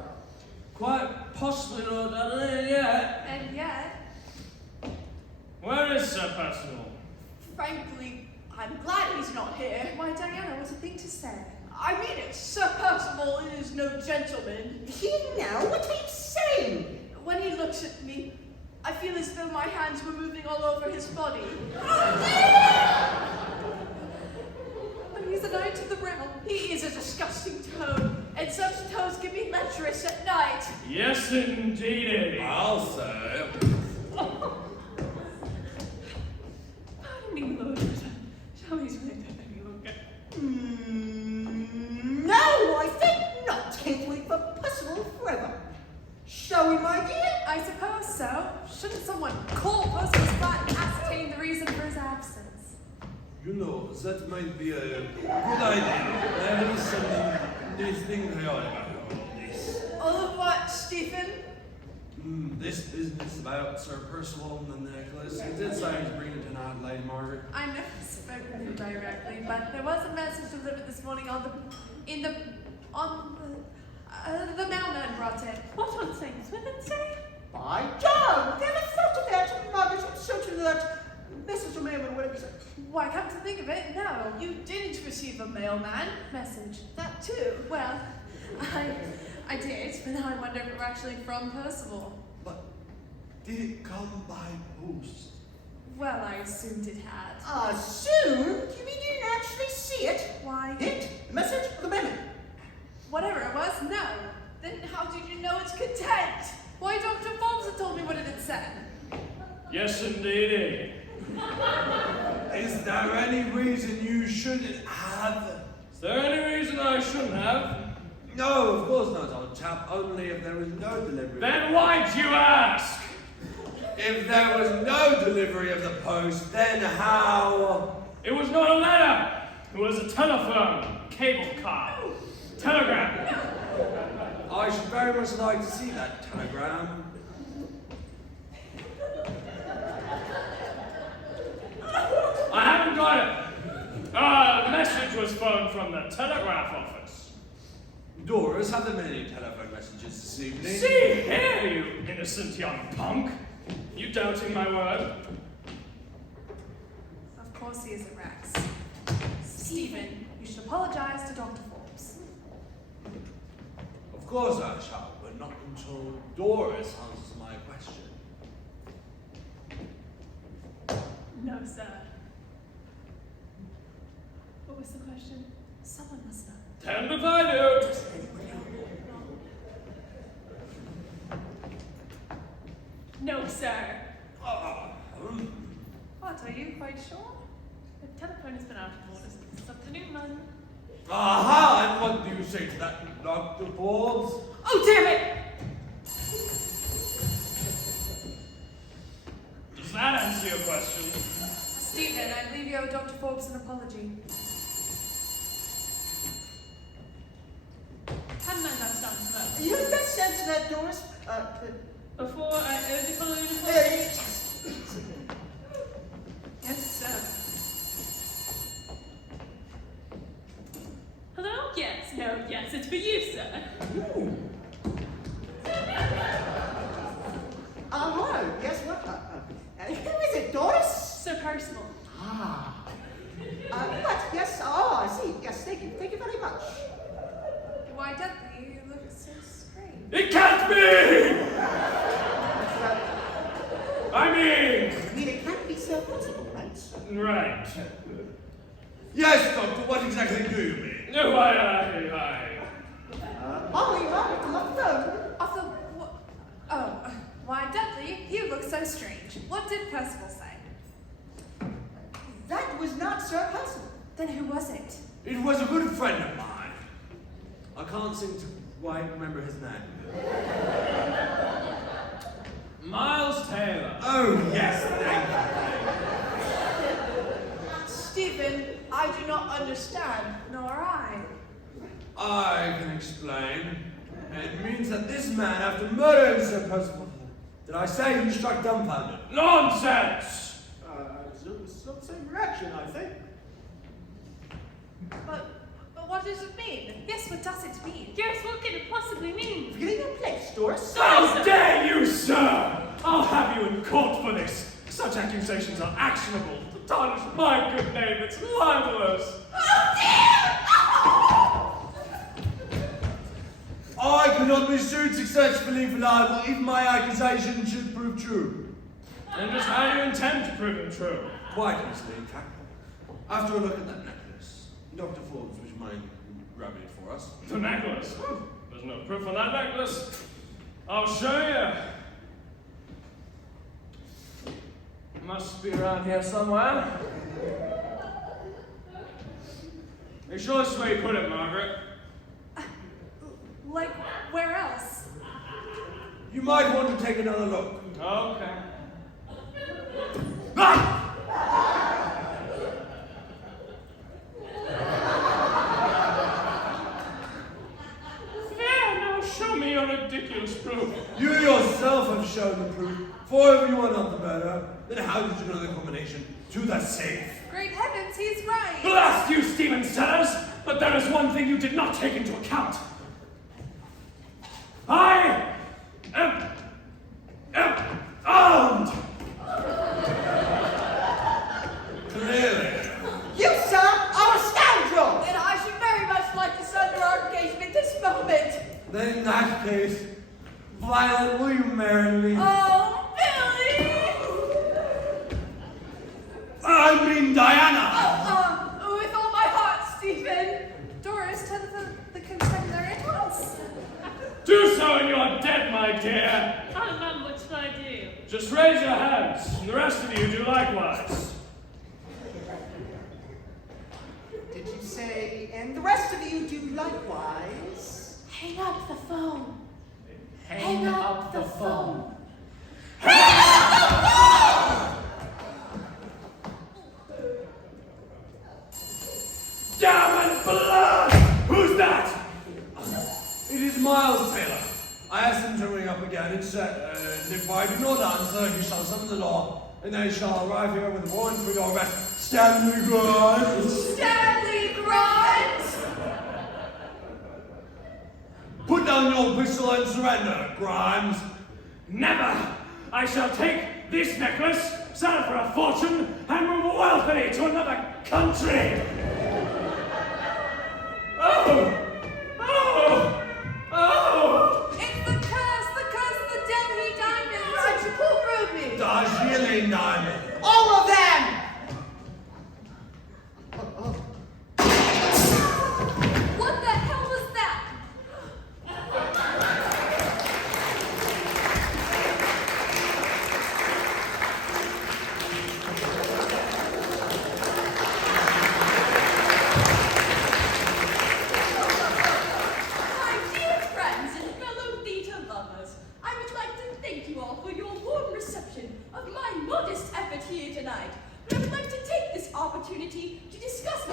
Quite possibly, Lord Dudley, and yet. And yet, Where is Sir Percival? Frankly, I'm glad he's not here. why, Diana, what's a thing to say? I mean it, Sir Percival is no gentleman. He now? What are you saying? When he looks at me, I feel as though my hands were moving all over his body. But he's a knight of the realm. He is a disgusting toad, and such toads can be lecherous at night. Yes, indeed. I'll say. Pardon me, Lord. Shall we take any longer? No, I think not. Can't wait for Percival forever. Shall we, my dear? I suppose so. Shouldn't someone call Percival's flat and ascertain the reason for his absence? You know, that might be a good idea. There is something distinct about all this. All of what, Stephen? This business about Sir Percival and the necklace. He did say to bring it tonight, Lady Margaret. I never spoke with him directly, but there was a message delivered this morning on the mailman brought it. What on Saint Swithin say? By Jove, never thought of that. Margaret, I'm certain that Mrs. Mailman, whatever you say. Why, come to think of it, no. You didn't receive a mailman. Message. That too. Well, I did, but now I wonder if it were actually from Percival. But did it come by post? Well, I assumed it had. Assumed? You mean you didn't actually see it? Why? It? The message? Or the mailman? Whatever it was, no. Then how did you know it's content? Why, Dr. Forbes had told me what it had said. Yes, indeedy. Is there any reason you shouldn't have? Is there any reason I shouldn't have? No, of course not, old chap. Only if there was no delivery. Then why'd you ask? If there was no delivery of the post, then how? It was not a letter. It was a telephone, cable car, telegram. I should very much like to see that telegram. I haven't got it. The message was phoned from the telegraph office. Doris, have there been any telephone messages this evening? See here, you innocent young punk. You doubting my word? Of course he isn't, Rex. Stephen, you should apologize to Dr. Forbes. Of course I shall, but not until Doris answers my question. No, sir. What was the question? Someone must know. Damned if I do. No, sir. What, are you quite sure? The telephone has been out of order since this afternoon, man. Aha! And what do you say to that, Dr. Forbes? Oh, damn it! Does that answer your question? Stephen, I believe you owe Dr. Forbes an apology. Hadn't I left answer that? You had best answer that, Doris. Before I owed the balloon apology? Yes. Yes, sir. Hello? Yes. No, yes. It's for you, sir. Hello. Yes, what? Who is it, Doris? Sir Percival. But yes. Oh, I see. Yes, thank you. Thank you very much. Why, Dudley, you look so strange. It can't be! I I mean, it can't be so possible, right? Right. Yes, Doctor, what exactly do you mean? No, Oh, you are on the phone. Arthur, what? Oh, why, Dudley, you look so strange. What did Percival say? That was not Sir Percival. Then who was it? It was a good friend of mine. I can't seem to quite remember his name. Miles Taylor. Oh, yes, thank you. Stephen, I do not understand. Nor I. I can explain. It means that this man, after murdering Sir Percival, did I say he struck dumbfounded? Nonsense! It was the same reaction, I think. But what does it mean? Yes, what does it mean? Yes, what could it possibly mean? Forgetting your place, Doris. How dare you, sir! I'll have you in court for this. Such accusations are actionable. To tarnish my good name, it's libelous. I cannot be sued successfully for libel if my accusation should prove true. And just how do you intend to prove them true? Quite easily, in fact. After a look at that necklace, Dr. Forbes, would you mind grabbing it for us? The necklace? There's no proof on that necklace. I'll show you. Must be around here somewhere. Are you sure this is where you put it, Margaret? Like, where else? You might want to take another look. Okay. Ah! There, now show me your ridiculous proof. You yourself have shown the proof. For if you are not the murderer, then how did you know the combination to the safe? Great heavens, he's right! Blast you, Stephen Sellers! But there is one thing you did not take into account. I am armed! Clearly. You, sir, are a scoundrel! And I should very much like to surrender our engagement at this moment. Then in that case, Violet, will you marry me? Oh, Billy! I mean Diana! With all my heart, Stephen. Doris, tell the contender at once. Do showing you're dead, my dear. Oh, Mum, what should I do? Just raise your hands, and the rest of you do likewise. Did you say, and the rest of you do likewise? Hang up the phone. Hang up the phone. Damn and blood! Who's that? It is Miles Taylor. I asked him to ring up again and said, if I do not answer, he shall summon the law, and they shall arrive here with a warrant for your arrest. Stanley Grimes! Stanley Grimes! Put down your pistol and surrender, Grimes. Never! I shall take this necklace, sell it for a fortune, and move wealthily to another country! Oh! Oh! Oh! It's the curse of the Delhi diamonds. Right, support Ruby. Darjeeling Diamond. All of them! What the hell was that? My dear friends and fellow theatre lovers, I would like to thank you all for your warm reception of my modest effort here tonight. But I would like to take this opportunity to discuss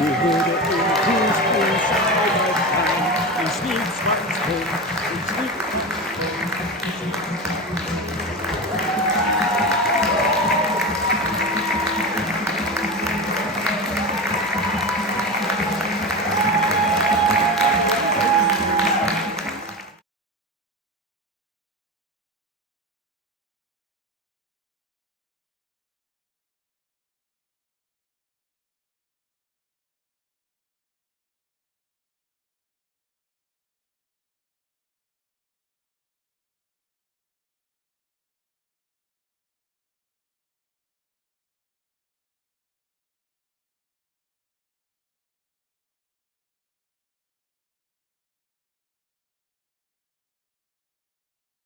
We heard it in his voice, I was fine, in Sneak's one's home, in Sneak